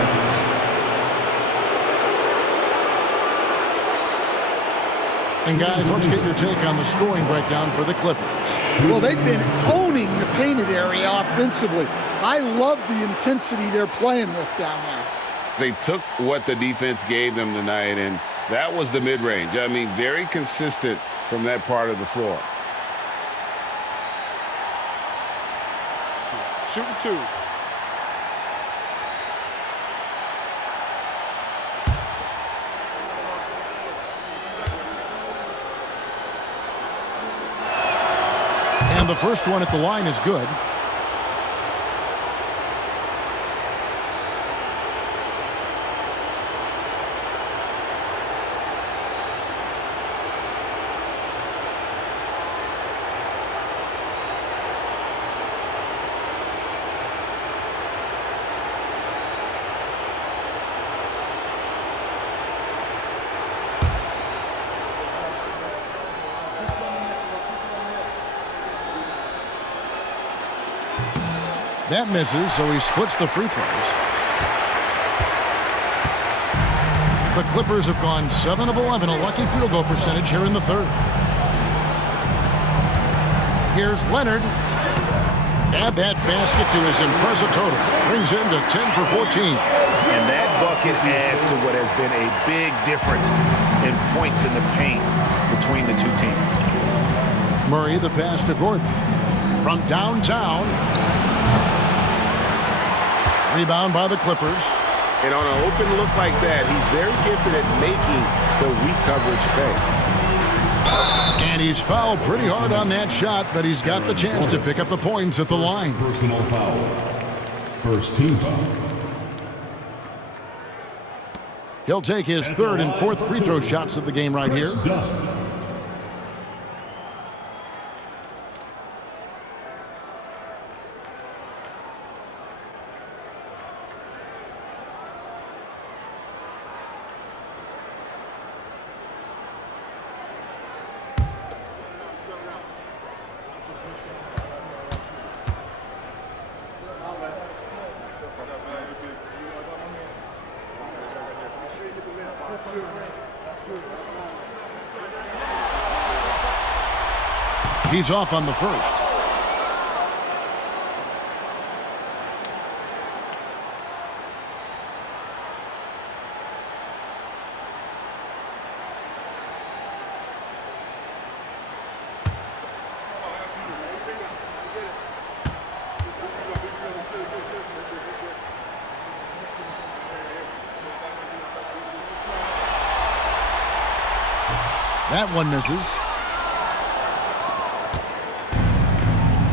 And guys, let's get your take on the scoring breakdown for the Clippers. Well, they've been owning the painted area offensively. I love the intensity they're playing with down there. They took what the defense gave them tonight, and that was the mid-range. I mean, very consistent from that part of the floor. Shooting 2. And the first one at the line is good. That misses, so he splits the free throws. The Clippers have gone 7 of 11, a lucky field goal percentage here in the third. Here's Leonard. Add that basket to his impressive total. Brings him to 10 for 14. And that bucket adds to what has been a big difference in points in the paint between the two teams. Murray, the pass to Gordon. From downtown. Rebound by the Clippers. And on an open look like that, he's very gifted at making the weak coverage pay. And he's fouled pretty hard on that shot, but he's got the chance to pick up the points at the line. Personal foul. First team foul. He'll take his third and fourth free throw shots of the game right here. He's off on the first. That one misses.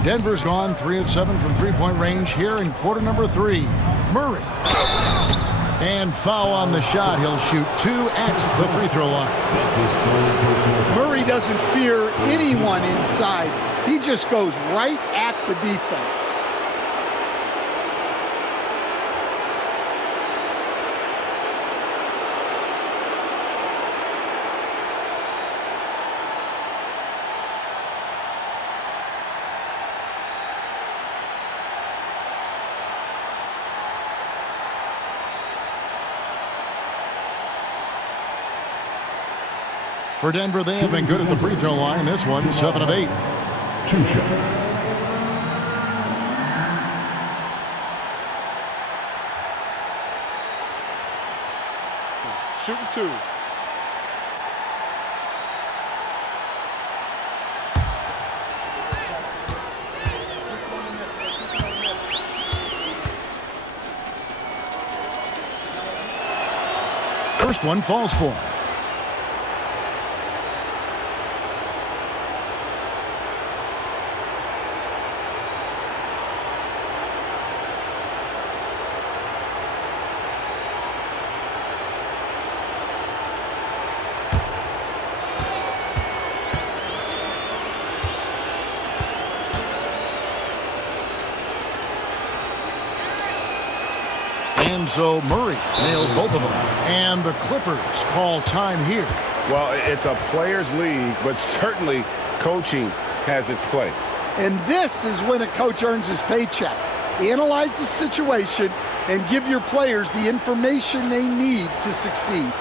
Denver's gone 3 of 7 from three-point range here in quarter number 3. Murray. And foul on the shot. He'll shoot 2 at the free throw line. Murray doesn't fear anyone inside. He just goes right at the defense. For Denver, they have been good at the free throw line. This one, 7 of 8. 2 shots. shooting 2. First one falls for him. And so Murray nails both of them. And the Clippers call time here. Well, it's a players' league, but certainly coaching has its place. And this is when a coach earns his paycheck. Analyze the situation and give your players the information they need to succeed.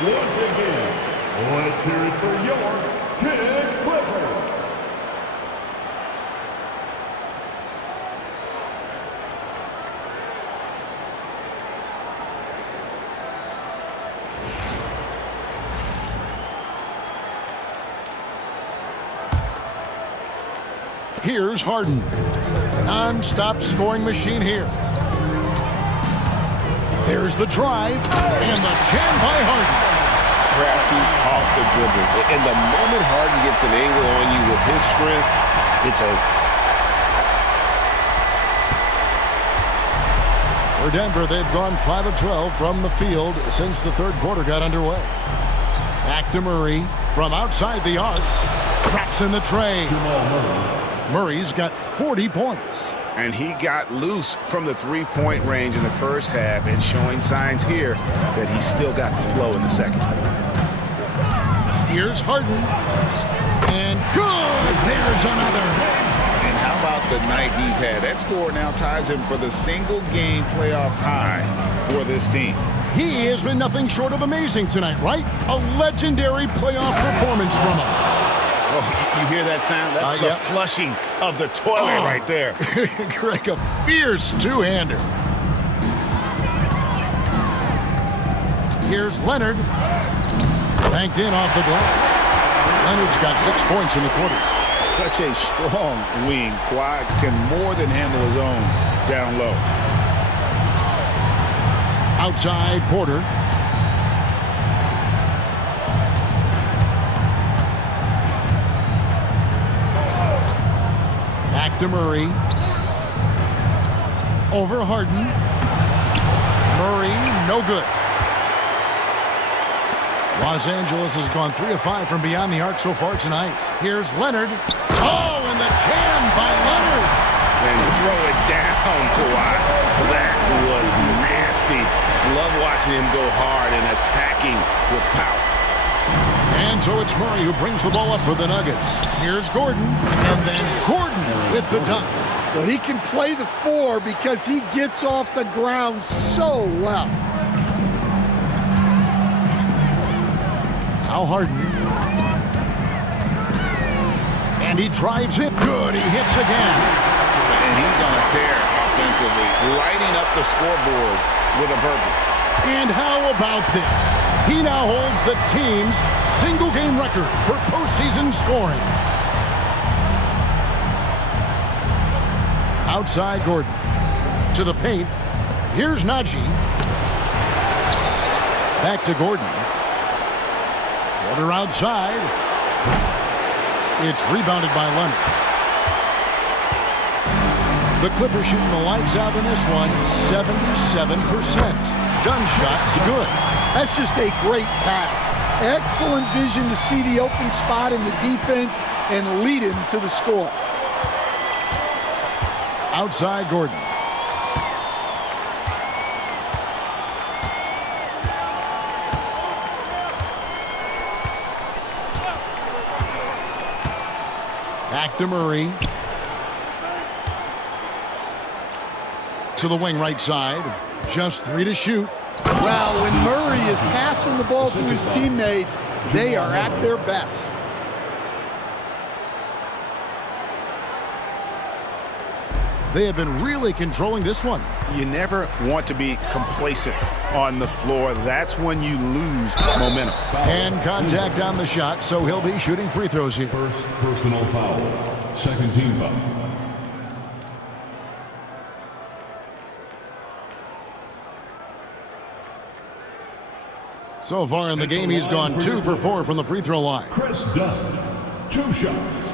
Once again, let's hear it for your Kid Clippers. Here's Harden. Non-stop scoring machine here. There's the drive and the jam by Harden. Crafty off the dribble. And the moment Harden gets an angle on you with his strength, it's over. For Denver, they've gone 5 of 12 from the field since the third quarter got underway. Back to Murray from outside the arc. Traps in the tray. Murray's got 40 points. And he got loose from the three-point range in the first half and showing signs here that he's still got the flow in the second. Here's Harden. And good! There's another. And how about the night he's had? That score now ties him for the single-game playoff high for this team. He has been nothing short of amazing tonight, right? A legendary playoff performance from him. Oh, you hear that sound? That's the flushing of the toilet right there. Greg, a fierce two-hander. Here's Leonard. Banked in off the glass. Leonard's got 6 points in the quarter. Such a strong wing. Kawhi can more than handle his own down low. Outside Porter. Back to Murray. Over Harden. Murray, no good. Los Angeles has gone 3 of 5 from beyond the arc so far tonight. Here's Leonard. Oh, and the jam by Leonard. And throw it down, Kawhi. That was nasty. Love watching him go hard and attacking with power. And so it's Murray who brings the ball up for the Nuggets. Here's Gordon, and then Gordon with the dunk. Well, he can play the 4 because he gets off the ground so well. Al Harden. And he drives it. Good. He hits again. And he's on a tear offensively, lighting up the scoreboard with a purpose. And how about this? He now holds the team's single-game record for postseason scoring. Outside Gordon. To the paint. Here's Nnaji. Back to Gordon. Porter outside. It's rebounded by Leonard. The Clippers shooting the lights out in this one, 77%. Done shot's good. That's just a great pass. Excellent vision to see the open spot in the defense and lead him to the score. Outside Gordon. Back to Murray. To the wing right side. Just 3 to shoot. Well, when Murray is passing the ball to his teammates, they are at their best. They have been really controlling this one. You never want to be complacent on the floor. That's when you lose momentum. And contact on the shot, so he'll be shooting free throws here. First personal foul. Second team foul. So far in the game, he's gone 2 for 4 from the free throw line. Chris Dunn, 2 shots.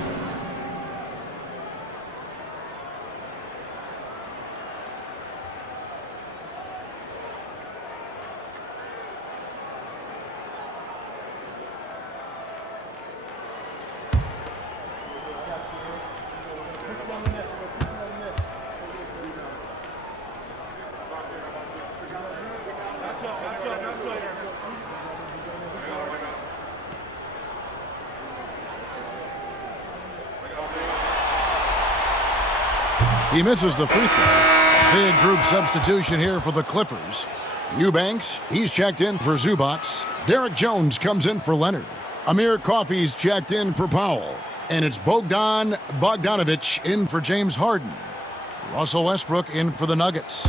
He misses the free throw. Big group substitution here for the Clippers. Eubanks, he's checked in for Zubac. Derek Jones comes in for Leonard. Amir Coffey's checked in for Powell. And it's Bogdan Bogdanovic in for James Harden. Russell Westbrook in for the Nuggets.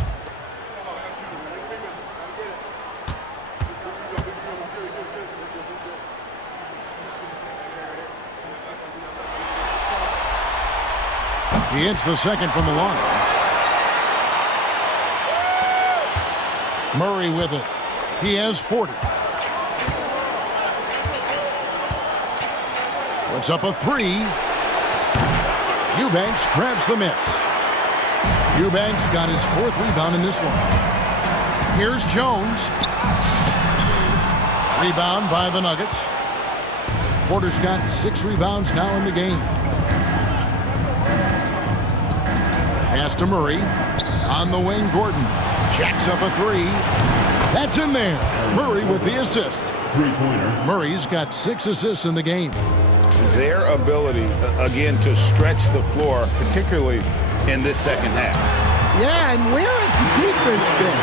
He hits the second from the line. Murray with it. He has 40. Puts up a 3. Eubanks grabs the miss. Eubanks got his 4th rebound in this one. Here's Jones. Rebound by the Nuggets. Porter's got 6 rebounds now in the game. Pass to Murray. On the wing, Gordon. Jacks up a 3. That's in there. Murray with the assist. Three-pointer. Murray's got 6 assists in the game. Their ability, again, to stretch the floor, particularly in this second half. Yeah, and where has the defense been?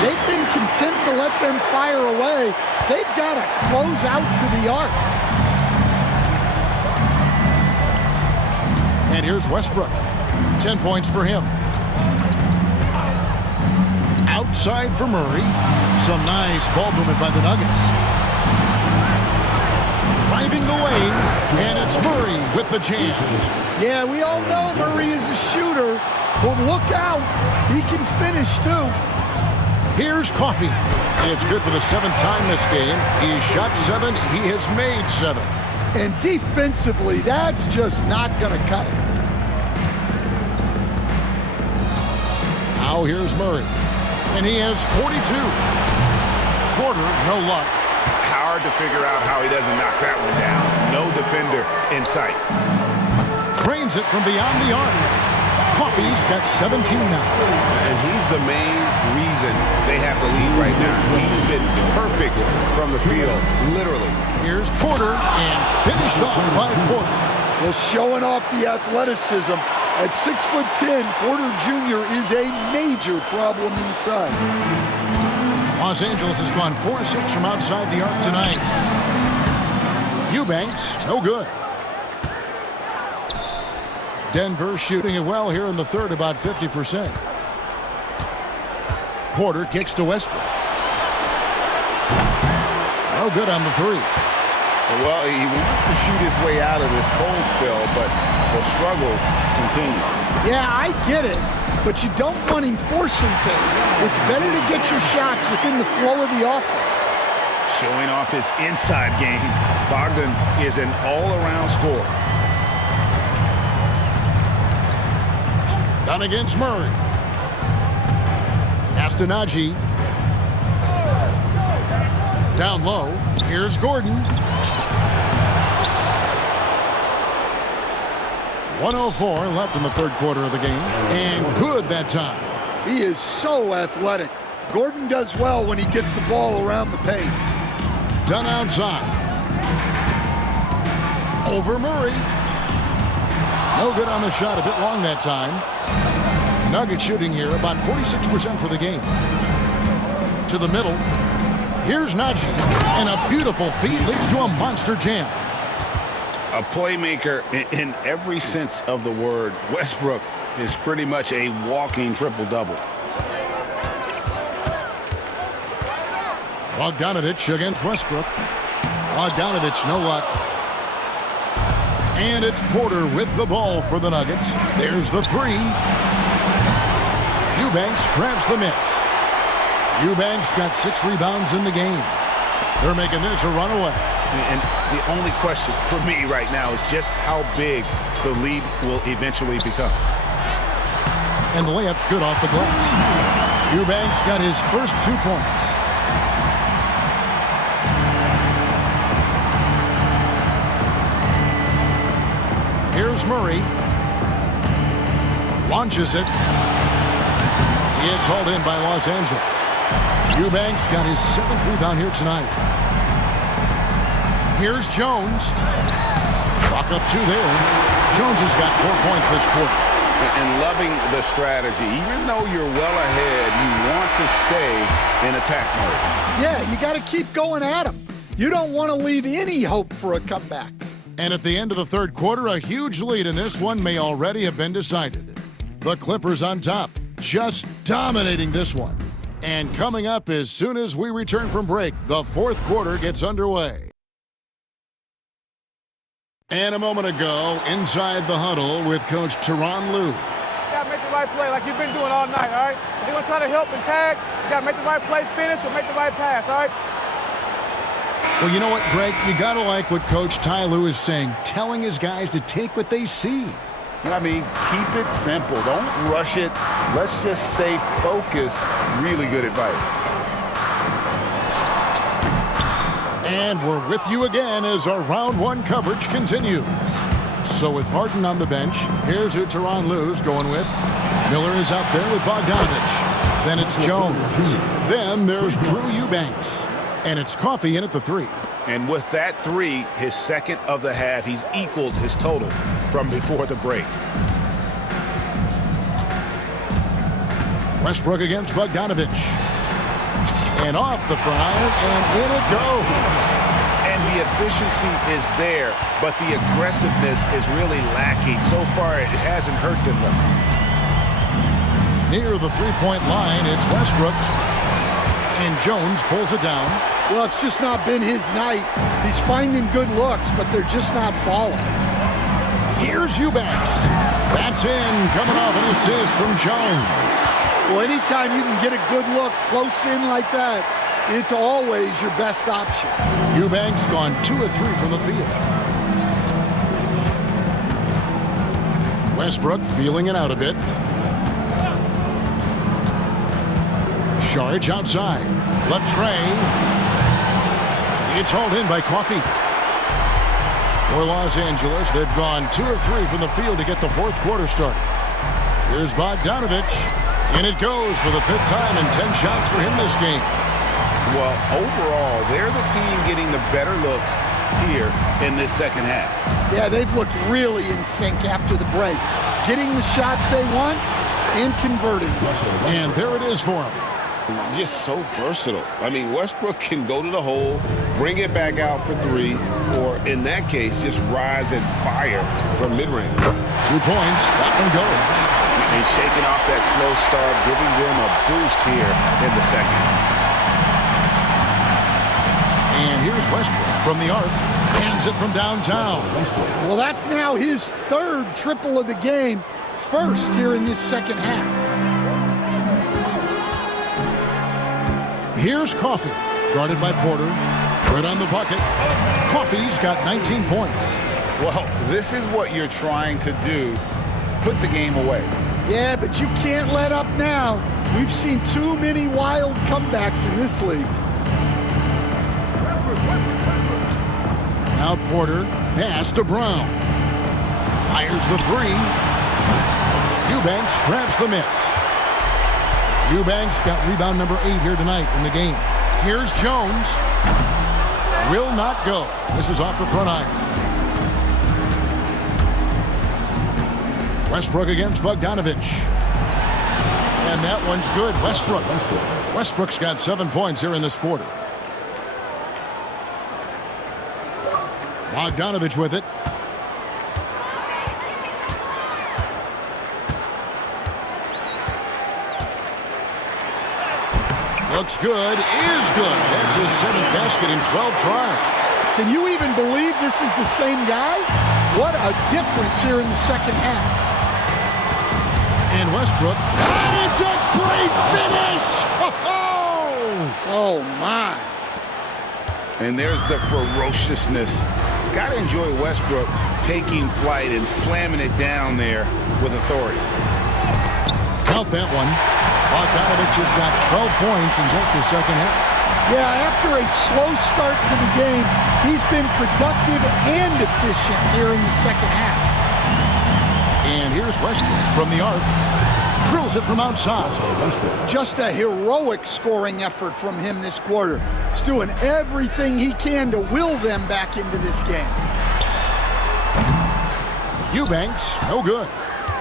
They've been content to let them fire away. They've got to close out to the arc. And here's Westbrook. 10 points for him. Outside for Murray. Some nice ball movement by the Nuggets. Driving the lane, and it's Murray with the jam. Yeah, we all know Murray is a shooter, but look out. He can finish, too. Here's Coffey. It's good for the 7th time this game. He shot 7. He has made 7. And defensively, that's just not going to cut it. Now here's Murray. And he has 42. Porter, no luck. Hard to figure out how he doesn't knock that one down. No defender in sight. Trains it from beyond the arc. Coffey's got 17 now. And he's the main reason they have the lead right now. He's been perfect from the field, literally. Here's Porter, and finished off by Porter. Well, showing off the athleticism, At 6'10", Porter Jr. is a major problem inside. Los Angeles has gone 4-6 from outside the arc tonight. Eubanks, no good. Denver shooting it well here in the third, about 50%. Porter kicks to Westbrook. No good on the three. Well, he wants to shoot his way out of this cold spell, but the struggles continue. Yeah, I get it, but you don't want him forcing things. It's better to get your shots within the flow of the offense. Showing off his inside game, Bogdan is an all-around scorer. Down against Murray. Pass to Nnaji. Down low. Here's Gordon. 1:04 left in the third quarter of the game. And good that time. He is so athletic. Gordon does well when he gets the ball around the paint. Done outside. Over Murray. No good on the shot. A bit long that time. Nugget shooting here about 46% for the game. To the middle. Here's Nnaji. And a beautiful feed leads to a monster jam. A playmaker in every sense of the word. Westbrook is pretty much a walking triple-double. Bogdanovich against Westbrook. Bogdanovich, no luck. And it's Porter with the ball for the Nuggets. There's the three. Eubanks grabs the miss. Eubanks got 6 rebounds in the game. They're making this a runaway. And the only question for me right now is just how big the lead will eventually become. And the layup's good off the glass. Eubanks got his first 2 points. Here's Murray. Launches it. It's hauled in by Los Angeles. Eubanks got his 7th rebound here tonight. Here's Jones. Clock up 2 there. Jones has got 4 points this quarter. And loving the strategy. Even though you're well ahead, you want to stay in attack mode. Yeah, you got to keep going at him. You don't want to leave any hope for a comeback. And at the end of the third quarter, a huge lead in this one may already have been decided. The Clippers on top, just dominating this one. And coming up as soon as we return from break, the fourth quarter gets underway. And a moment ago, inside the huddle with Coach Tyronn Lue. You got to make the right play like you've been doing all night, all right? If you're going to try to help and tag, you got to make the right play, finish, or make the right pass, all right? Well, you know what, Greg? You got to like what Coach Ty Lue is saying, telling his guys to take what they see. I mean, keep it simple. Don't rush it. Let's just stay focused. Really good advice. And we're with you again as our round one coverage continues. So with Martin on the bench, here's who Tyronn Lue's going with. Miller is out there with Bogdanovich. Then it's Jones. Then there's Drew Eubanks. And it's Coffey in at the 3. And with that 3, his second of the half, he's equaled his total from before the break. Westbrook against Bogdanovich. And off the front, and in it goes. And the efficiency is there, but the aggressiveness is really lacking. So far, it hasn't hurt them, though. Near the three-point line, it's Westbrook. And Jones pulls it down. Well, it's just not been his night. He's finding good looks, but they're just not falling. Here's Eubanks. That's in, coming off an assist from Jones. Well, anytime you can get a good look close in like that, it's always your best option. Eubanks gone 2 of 3 from the field. Westbrook feeling it out a bit. Charge outside. Latrey. It's hauled in by Coffey. For Los Angeles, they've gone 2 of 3 from the field to get the fourth quarter started. Here's Bogdanovich. And it goes for the 5th time and 10 shots for him this game. Well, overall, they're the team getting the better looks here in this second half. Yeah, they've looked really in sync after the break. Getting the shots they want and converting. And there it is for him. Just so versatile. I mean, Westbrook can go to the hole, bring it back out for three, or in that case, just rise and fire from mid-range. 2 points. That one goes. And shaking off that slow start, giving them a boost here in the second. And here's Westbrook from the arc. Hands it from downtown. Well, that's now his third triple of the game. First here in this second half. Here's Coffey, guarded by Porter. Good on the bucket. Coffey's got 19 points. Well, this is what you're trying to do. Put the game away. Yeah, but you can't let up now. We've seen too many wild comebacks in this league. Now Porter, pass to Brown. Fires the three. Eubanks grabs the miss. Eubanks got rebound number 8 here tonight in the game. Here's Jones. Will not go. This is off the front iron. Westbrook against Bogdanovich. And that one's good. Westbrook. Westbrook's got 7 points here in this quarter. Bogdanovich with it. Looks good, is good. That's his 7th basket in 12 tries. Can you even believe this is the same guy? What a difference here in the second half. And Westbrook, and it's a great finish! Oh, my. And there's the ferociousness. Got to enjoy Westbrook taking flight and slamming it down there with authority. Count that one. Bogdanovich has got 12 points in just the second half. Yeah, after a slow start to the game, he's been productive and efficient here in the second half. And here's Westbrook from the arc. Drills it from outside. Just a heroic scoring effort from him this quarter. He's doing everything he can to will them back into this game. Eubanks, no good.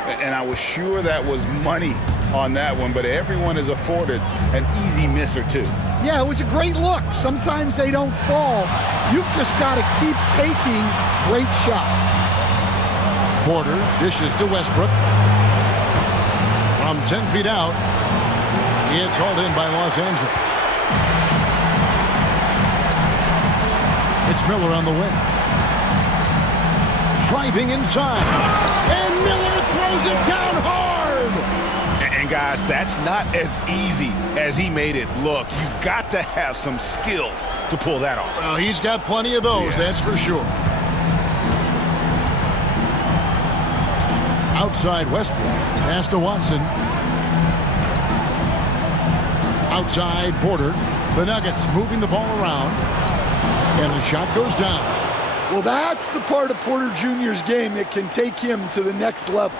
And I was sure that was money on that one, but everyone is afforded an easy miss or two. Yeah, it was a great look. Sometimes they don't fall. You've just got to keep taking great shots. Porter dishes to Westbrook. From 10 feet out, it's hauled in by Los Angeles. It's Miller on the wing. Driving inside. And Miller throws it down hard. And guys, that's not as easy as he made it look. You've got to have some skills to pull that off. Well, he's got plenty of those, that's for sure. Outside Westbrook. Pass to Watson. Outside Porter. The Nuggets moving the ball around. And the shot goes down. Well, that's the part of Porter Jr.'s game that can take him to the next level.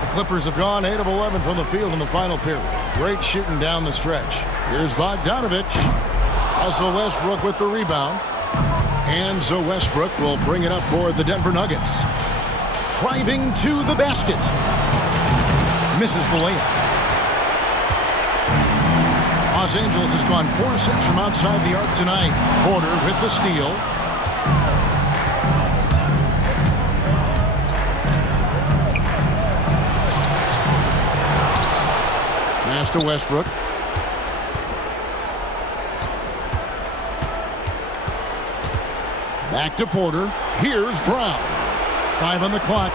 The Clippers have gone 8 of 11 from the field in the final period. Great shooting down the stretch. Here's Bogdanovich. Also Westbrook with the rebound. And so Westbrook will bring it up for the Denver Nuggets. Driving to the basket. Misses the layup. Los Angeles has gone 4-6 from outside the arc tonight. Porter with the steal. Pass to Westbrook. Back to Porter. Here's Brown. 5 on the clock.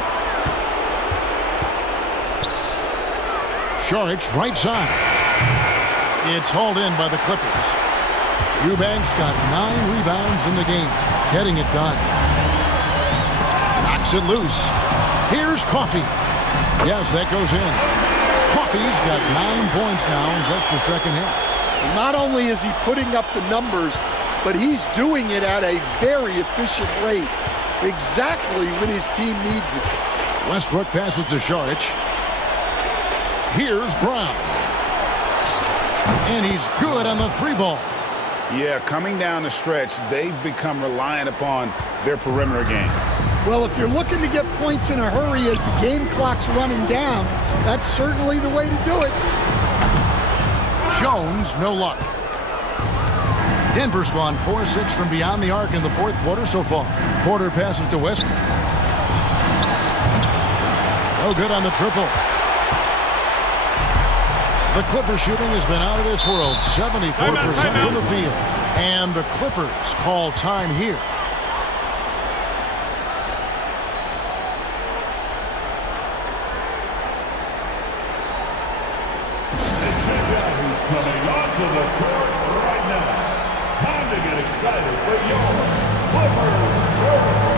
Saric, right side. It's hauled in by the Clippers. Eubanks got 9 rebounds in the game, getting it done. Knocks it loose. Here's Coffey. Yes, that goes in. Coffey's got 9 points now in just the second half. And not only is he putting up the numbers, but he's doing it at a very efficient rate. Exactly when his team needs it. Westbrook passes to Saric. Here's Brown. And he's good on the 3 ball. Yeah, coming down the stretch, they've become reliant upon their perimeter game. Well, if you're looking to get points in a hurry as the game clock's running down, that's certainly the way to do it. Jones, no luck. Denver's gone 4-6 from beyond the arc in the fourth quarter so far. Porter passes to Westbrook. No good on the triple. The Clippers shooting has been out of this world, 74% from the field. And the Clippers call time here. Coming onto the court right now. Time to get excited for your Clippers score.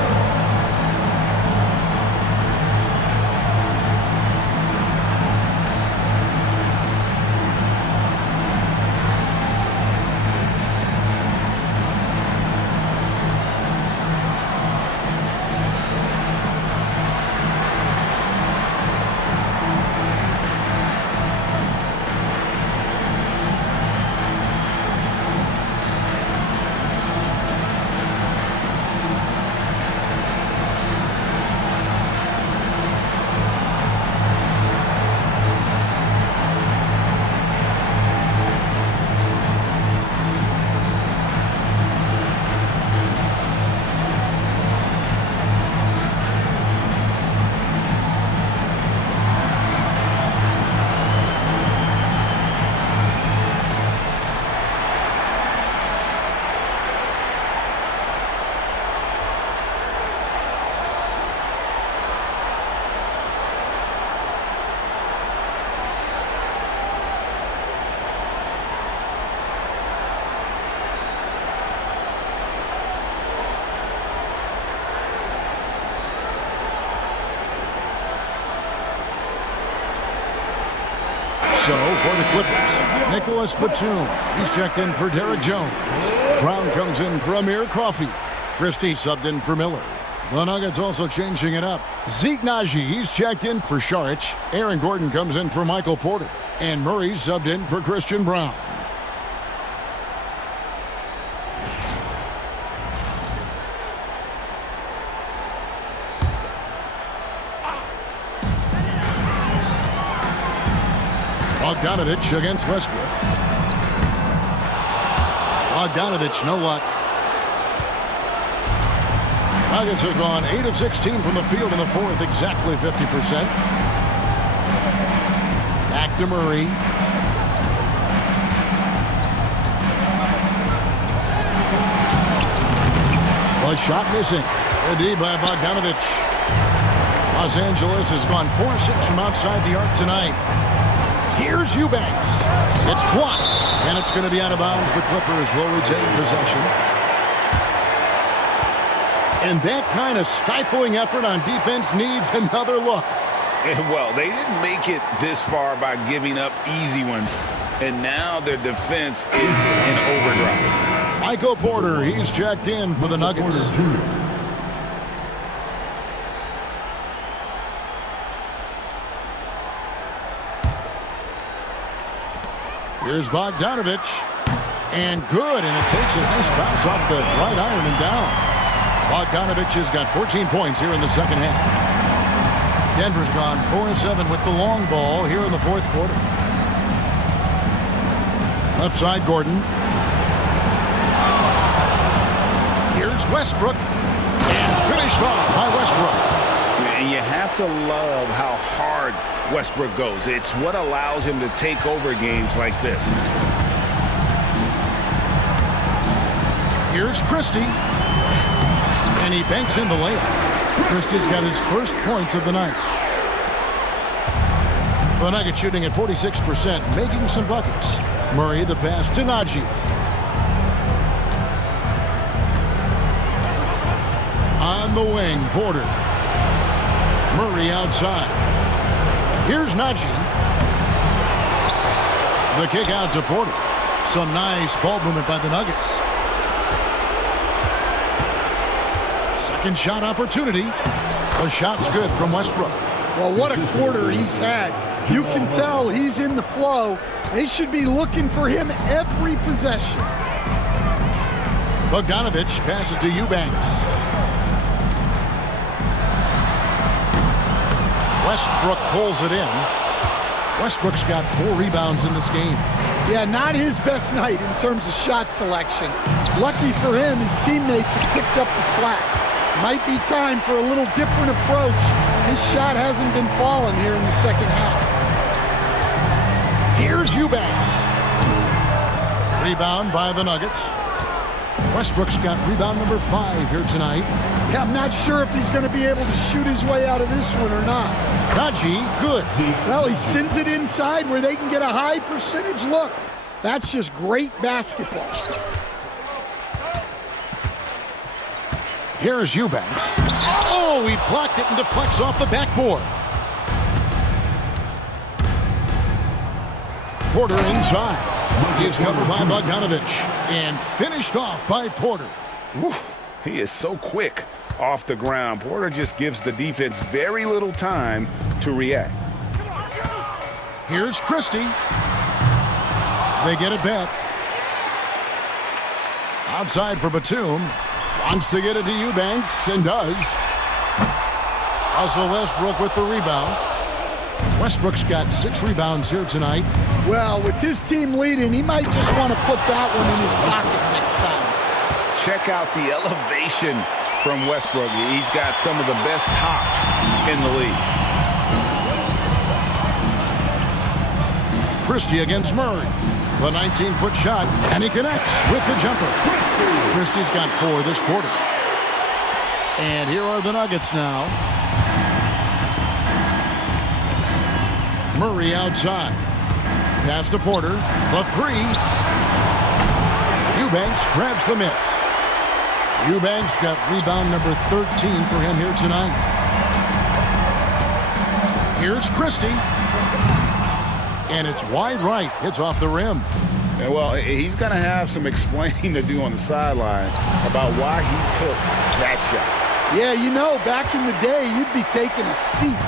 So for the Clippers, Nicholas Batum. He's checked in for Derek Jones. Brown comes in for Amir Coffey. Christie subbed in for Miller. The Nuggets also changing it up. Zeke Nnaji, he's checked in for Šarić. Aaron Gordon comes in for Michael Porter. And Murray's subbed in for Christian Brown. Bogdanovich against Westbrook. Bogdanovich, no luck. Nuggets have gone 8 of 16 from the field in the fourth, exactly 50%. Back to Murray. A shot missing. A D by Bogdanovich. Los Angeles has gone 4-6 from outside the arc tonight. Here's Eubanks. It's blocked, and it's going to be out of bounds. The Clippers will retain possession. And that kind of stifling effort on defense needs another look. Well, they didn't make it this far by giving up easy ones, and now their defense is in overdrive. Michael Porter, he's checked in for the Nuggets. Here's Bogdanovich. And good, and it takes a nice bounce off the right iron and down. Bogdanovich has got 14 points here in the second half. Denver's gone 4-7 with the long ball here in the fourth quarter. Left side, Gordon. Here's Westbrook. And finished off by Westbrook. And you have to love how hard Westbrook goes. It's what allows him to take over games like this. Here's Christie. And he banks in the layup. Christie's got his first points of the night. The Nuggets shooting at 46%, making some buckets. Murray the pass to Nnaji. On the wing, Porter. Murray outside. Here's Nnaji. The kick out to Porter. Some nice ball movement by the Nuggets. Second shot opportunity. The shot's good from Westbrook. Well, what a quarter he's had. You can tell he's in the flow. They should be looking for him every possession. Bogdanovich passes to Eubanks. Westbrook pulls it in. Westbrook's got 4 rebounds in this game. Yeah, not his best night in terms of shot selection. Lucky for him, his teammates have picked up the slack. Might be time for a little different approach. His shot hasn't been falling here in the second half. Here's Eubanks. Rebound by the Nuggets. Westbrook's got rebound number 5 here tonight. Yeah, I'm not sure if he's going to be able to shoot his way out of this one or not. Nnaji, good. Well, he sends it inside where they can get a high percentage look. That's just great basketball. Here's Eubanks. Oh, he blocked it and deflects off the backboard. Porter inside. He's covered by Bogdanovich and finished off by Porter. Whew, he is so quick off the ground. Porter just gives the defense very little time to react. Here's Christie. They get it back. Outside for Batum. Wants to get it to Eubanks and does. Russell Westbrook with the rebound. Westbrook's got 6 rebounds here tonight. Well, with his team leading, he might just want to put that one in his pocket next time. Check out the elevation from Westbrook. He's got some of the best hops in the league. Christie against Murray. The 19-foot shot, and he connects with the jumper. Christie's got 4 this quarter. And here are the Nuggets now. Murray outside. Pass to Porter. The 3. Eubanks grabs the miss. Eubanks got rebound number 13 for him here tonight. Here's Christie. And it's wide right. It's off the rim. Yeah, well, he's going to have some explaining to do on the sideline about why he took that shot. Yeah, you know, back in the day, you'd be taking a seat.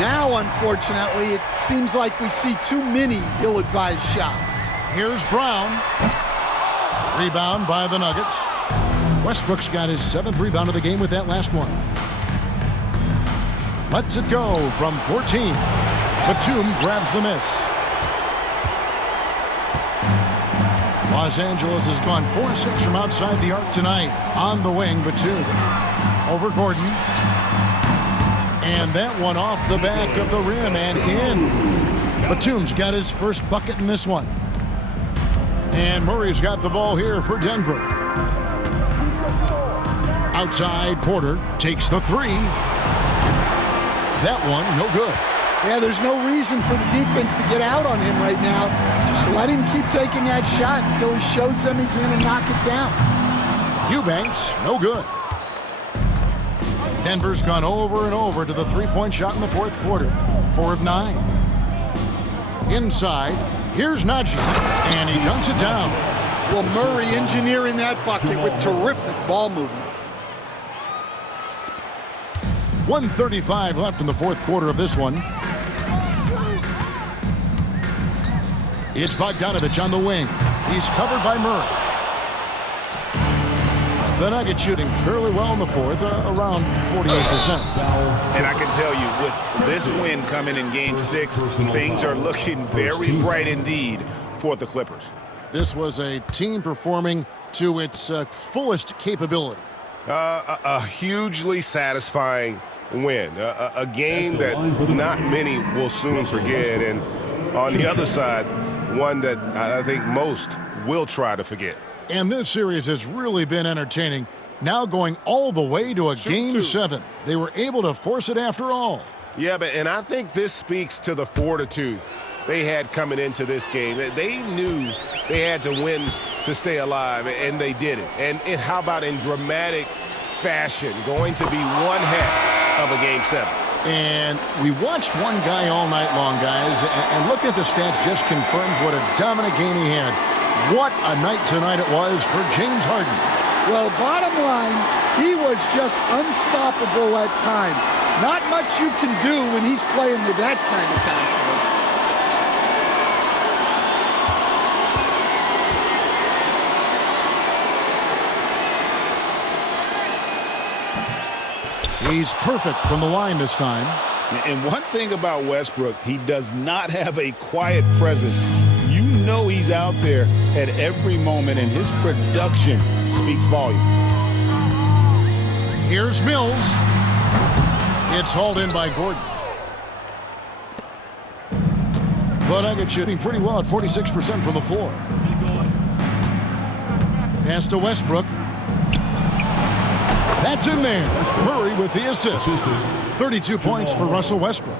Now, unfortunately, it seems like we see too many ill-advised shots. Here's Brown. Rebound by the Nuggets. Westbrook's got his 7th rebound of the game with that last one. Lets it go from 14. Batum grabs the miss. Los Angeles has gone 4-6 from outside the arc tonight. On the wing, Batum. Over Gordon. And that one off the back of the rim and in. Batum's got his first bucket in this one. And Murray's got the ball here for Denver. Outside, Porter takes the 3. That one, no good. Yeah, there's no reason for the defense to get out on him right now. Just let him keep taking that shot until he shows them he's going to knock it down. Eubanks, no good. Denver's gone over and over to the 3-point shot in the 4th quarter. 4 of 9. Inside, here's Nnaji, and he dunks it down. Well, Murray engineering that bucket with terrific ball movement. 1:35 left in the 4th quarter of this one. It's Bogdanovich on the wing. He's covered by Murray. The Nuggets shooting fairly well in the 4th, around 48%. And I can tell you, with this win coming in Game 6, things are looking very bright indeed for the Clippers. This was a team performing to its fullest capability. A hugely satisfying win. A game that not many will soon forget. And on the other side, one that I think most will try to forget. And this series has really been entertaining. Now going all the way to a Game 7. They were able to force it after all. Yeah, and I think this speaks to the fortitude they had coming into this game. They knew they had to win to stay alive, and they did it. And how about in dramatic fashion, going to be one heck of a Game 7. And we watched one guy all night long, guys, and looking at the stats just confirms what a dominant game he had. What a night tonight it was for James Harden. Well, bottom line, he was just unstoppable at times. Not much you can do when he's playing with that kind of confidence. He's perfect from the line this time. And one thing about Westbrook, he does not have a quiet presence. You know he's out there at every moment, and his production speaks volumes. Here's Mills. It's hauled in by Gordon. The Nuggets shooting pretty well at 46% from the floor. Pass to Westbrook. That's in there. Murray with the assist. 32 points for Russell Westbrook.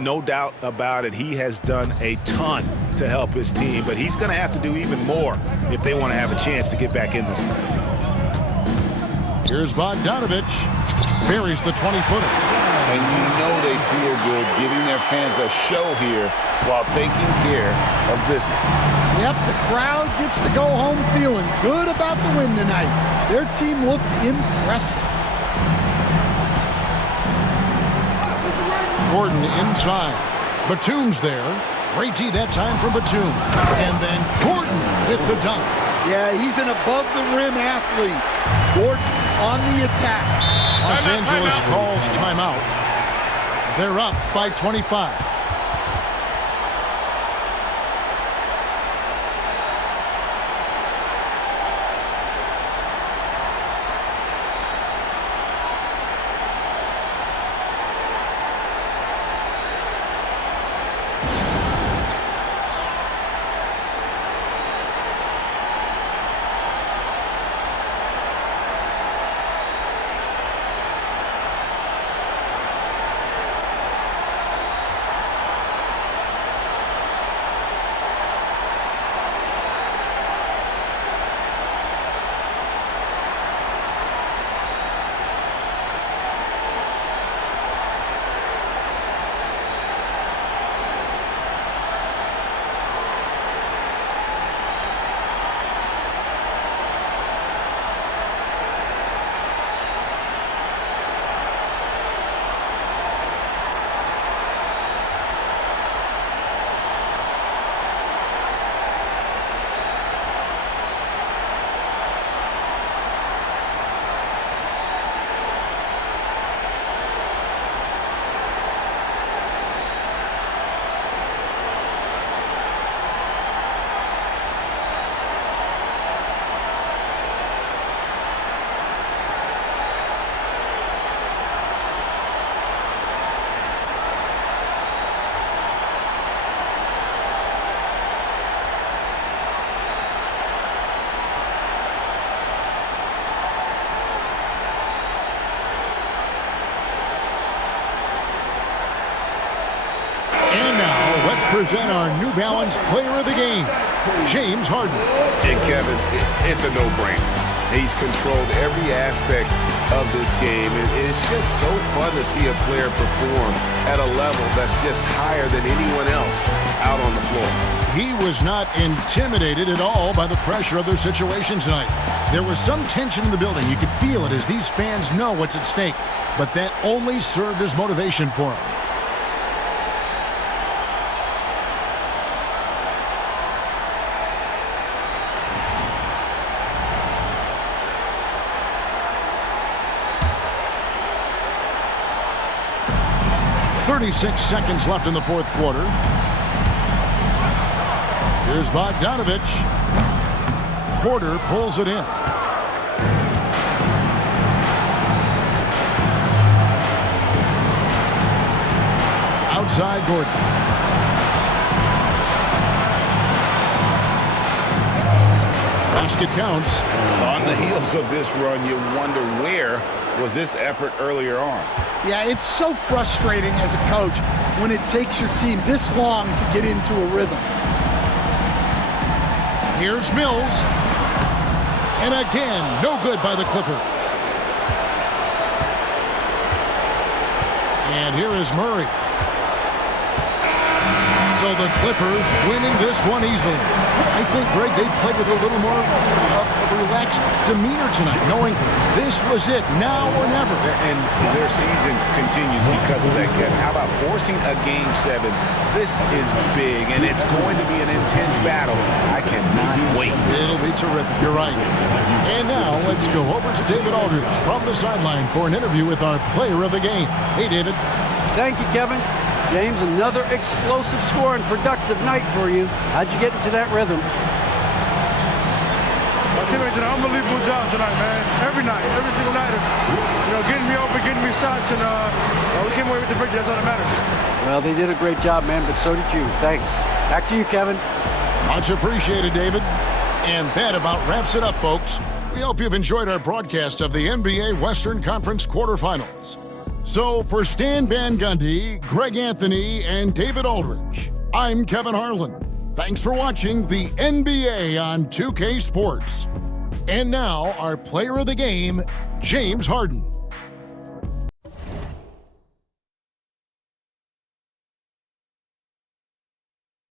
No doubt about it. He has done a ton to help his team, but he's going to have to do even more if they want to have a chance to get back in this one. Here's Bogdanovich. Buries the 20-footer. And you know they feel good giving their fans a show here while taking care of business. Yep, the crowd gets to go home feeling good about the win tonight. Their team looked impressive. Gordon inside. Batum's there. Great D that time from Batum. And then Gordon with the dunk. Yeah, he's an above-the-rim athlete. Gordon on the attack. Los Angeles calls timeout. They're up by 25. Present our New Balance Player of the Game, James Harden. And Kevin, it's a no-brainer. He's controlled every aspect of this game. It's just so fun to see a player perform at a level that's just higher than anyone else out on the floor. He was not intimidated at all by the pressure of their situation tonight. There was some tension in the building. You could feel it as these fans know what's at stake, but that only served as motivation for him. .36 seconds left in the fourth quarter. Here's Bogdanovich. Porter pulls it in. Outside Gordon. Basket counts. On the heels of this run, you wonder where was this effort earlier on. Yeah, it's so frustrating as a coach when it takes your team this long to get into a rhythm. Here's Mills. And again, no good by the Clippers. And here is Murray. So the Clippers winning this one easily. I think, Greg, they played with a little more of a relaxed demeanor tonight, knowing this was it, now or never. And their season continues because of that, Kevin. How about forcing a Game 7? This is big, and it's going to be an intense battle. I cannot wait. It'll be terrific. You're right. And now let's go over to David Aldridge from the sideline for an interview with our player of the game. Hey, David. Thank you, Kevin. James, another explosive score and productive night for you. How'd you get into that rhythm? My teammates did an unbelievable job tonight, man. Every night, every single night. Getting me open, getting me shots, and we came away with the victory. That's all that matters. Well, they did a great job, man, but so did you. Thanks. Back to you, Kevin. Much appreciated, David. And that about wraps it up, folks. We hope you've enjoyed our broadcast of the NBA Western Conference Quarterfinals. So for Stan Van Gundy, Greg Anthony, and David Aldridge, I'm Kevin Harlan. Thanks for watching the NBA on 2K Sports. And now, our player of the game, James Harden.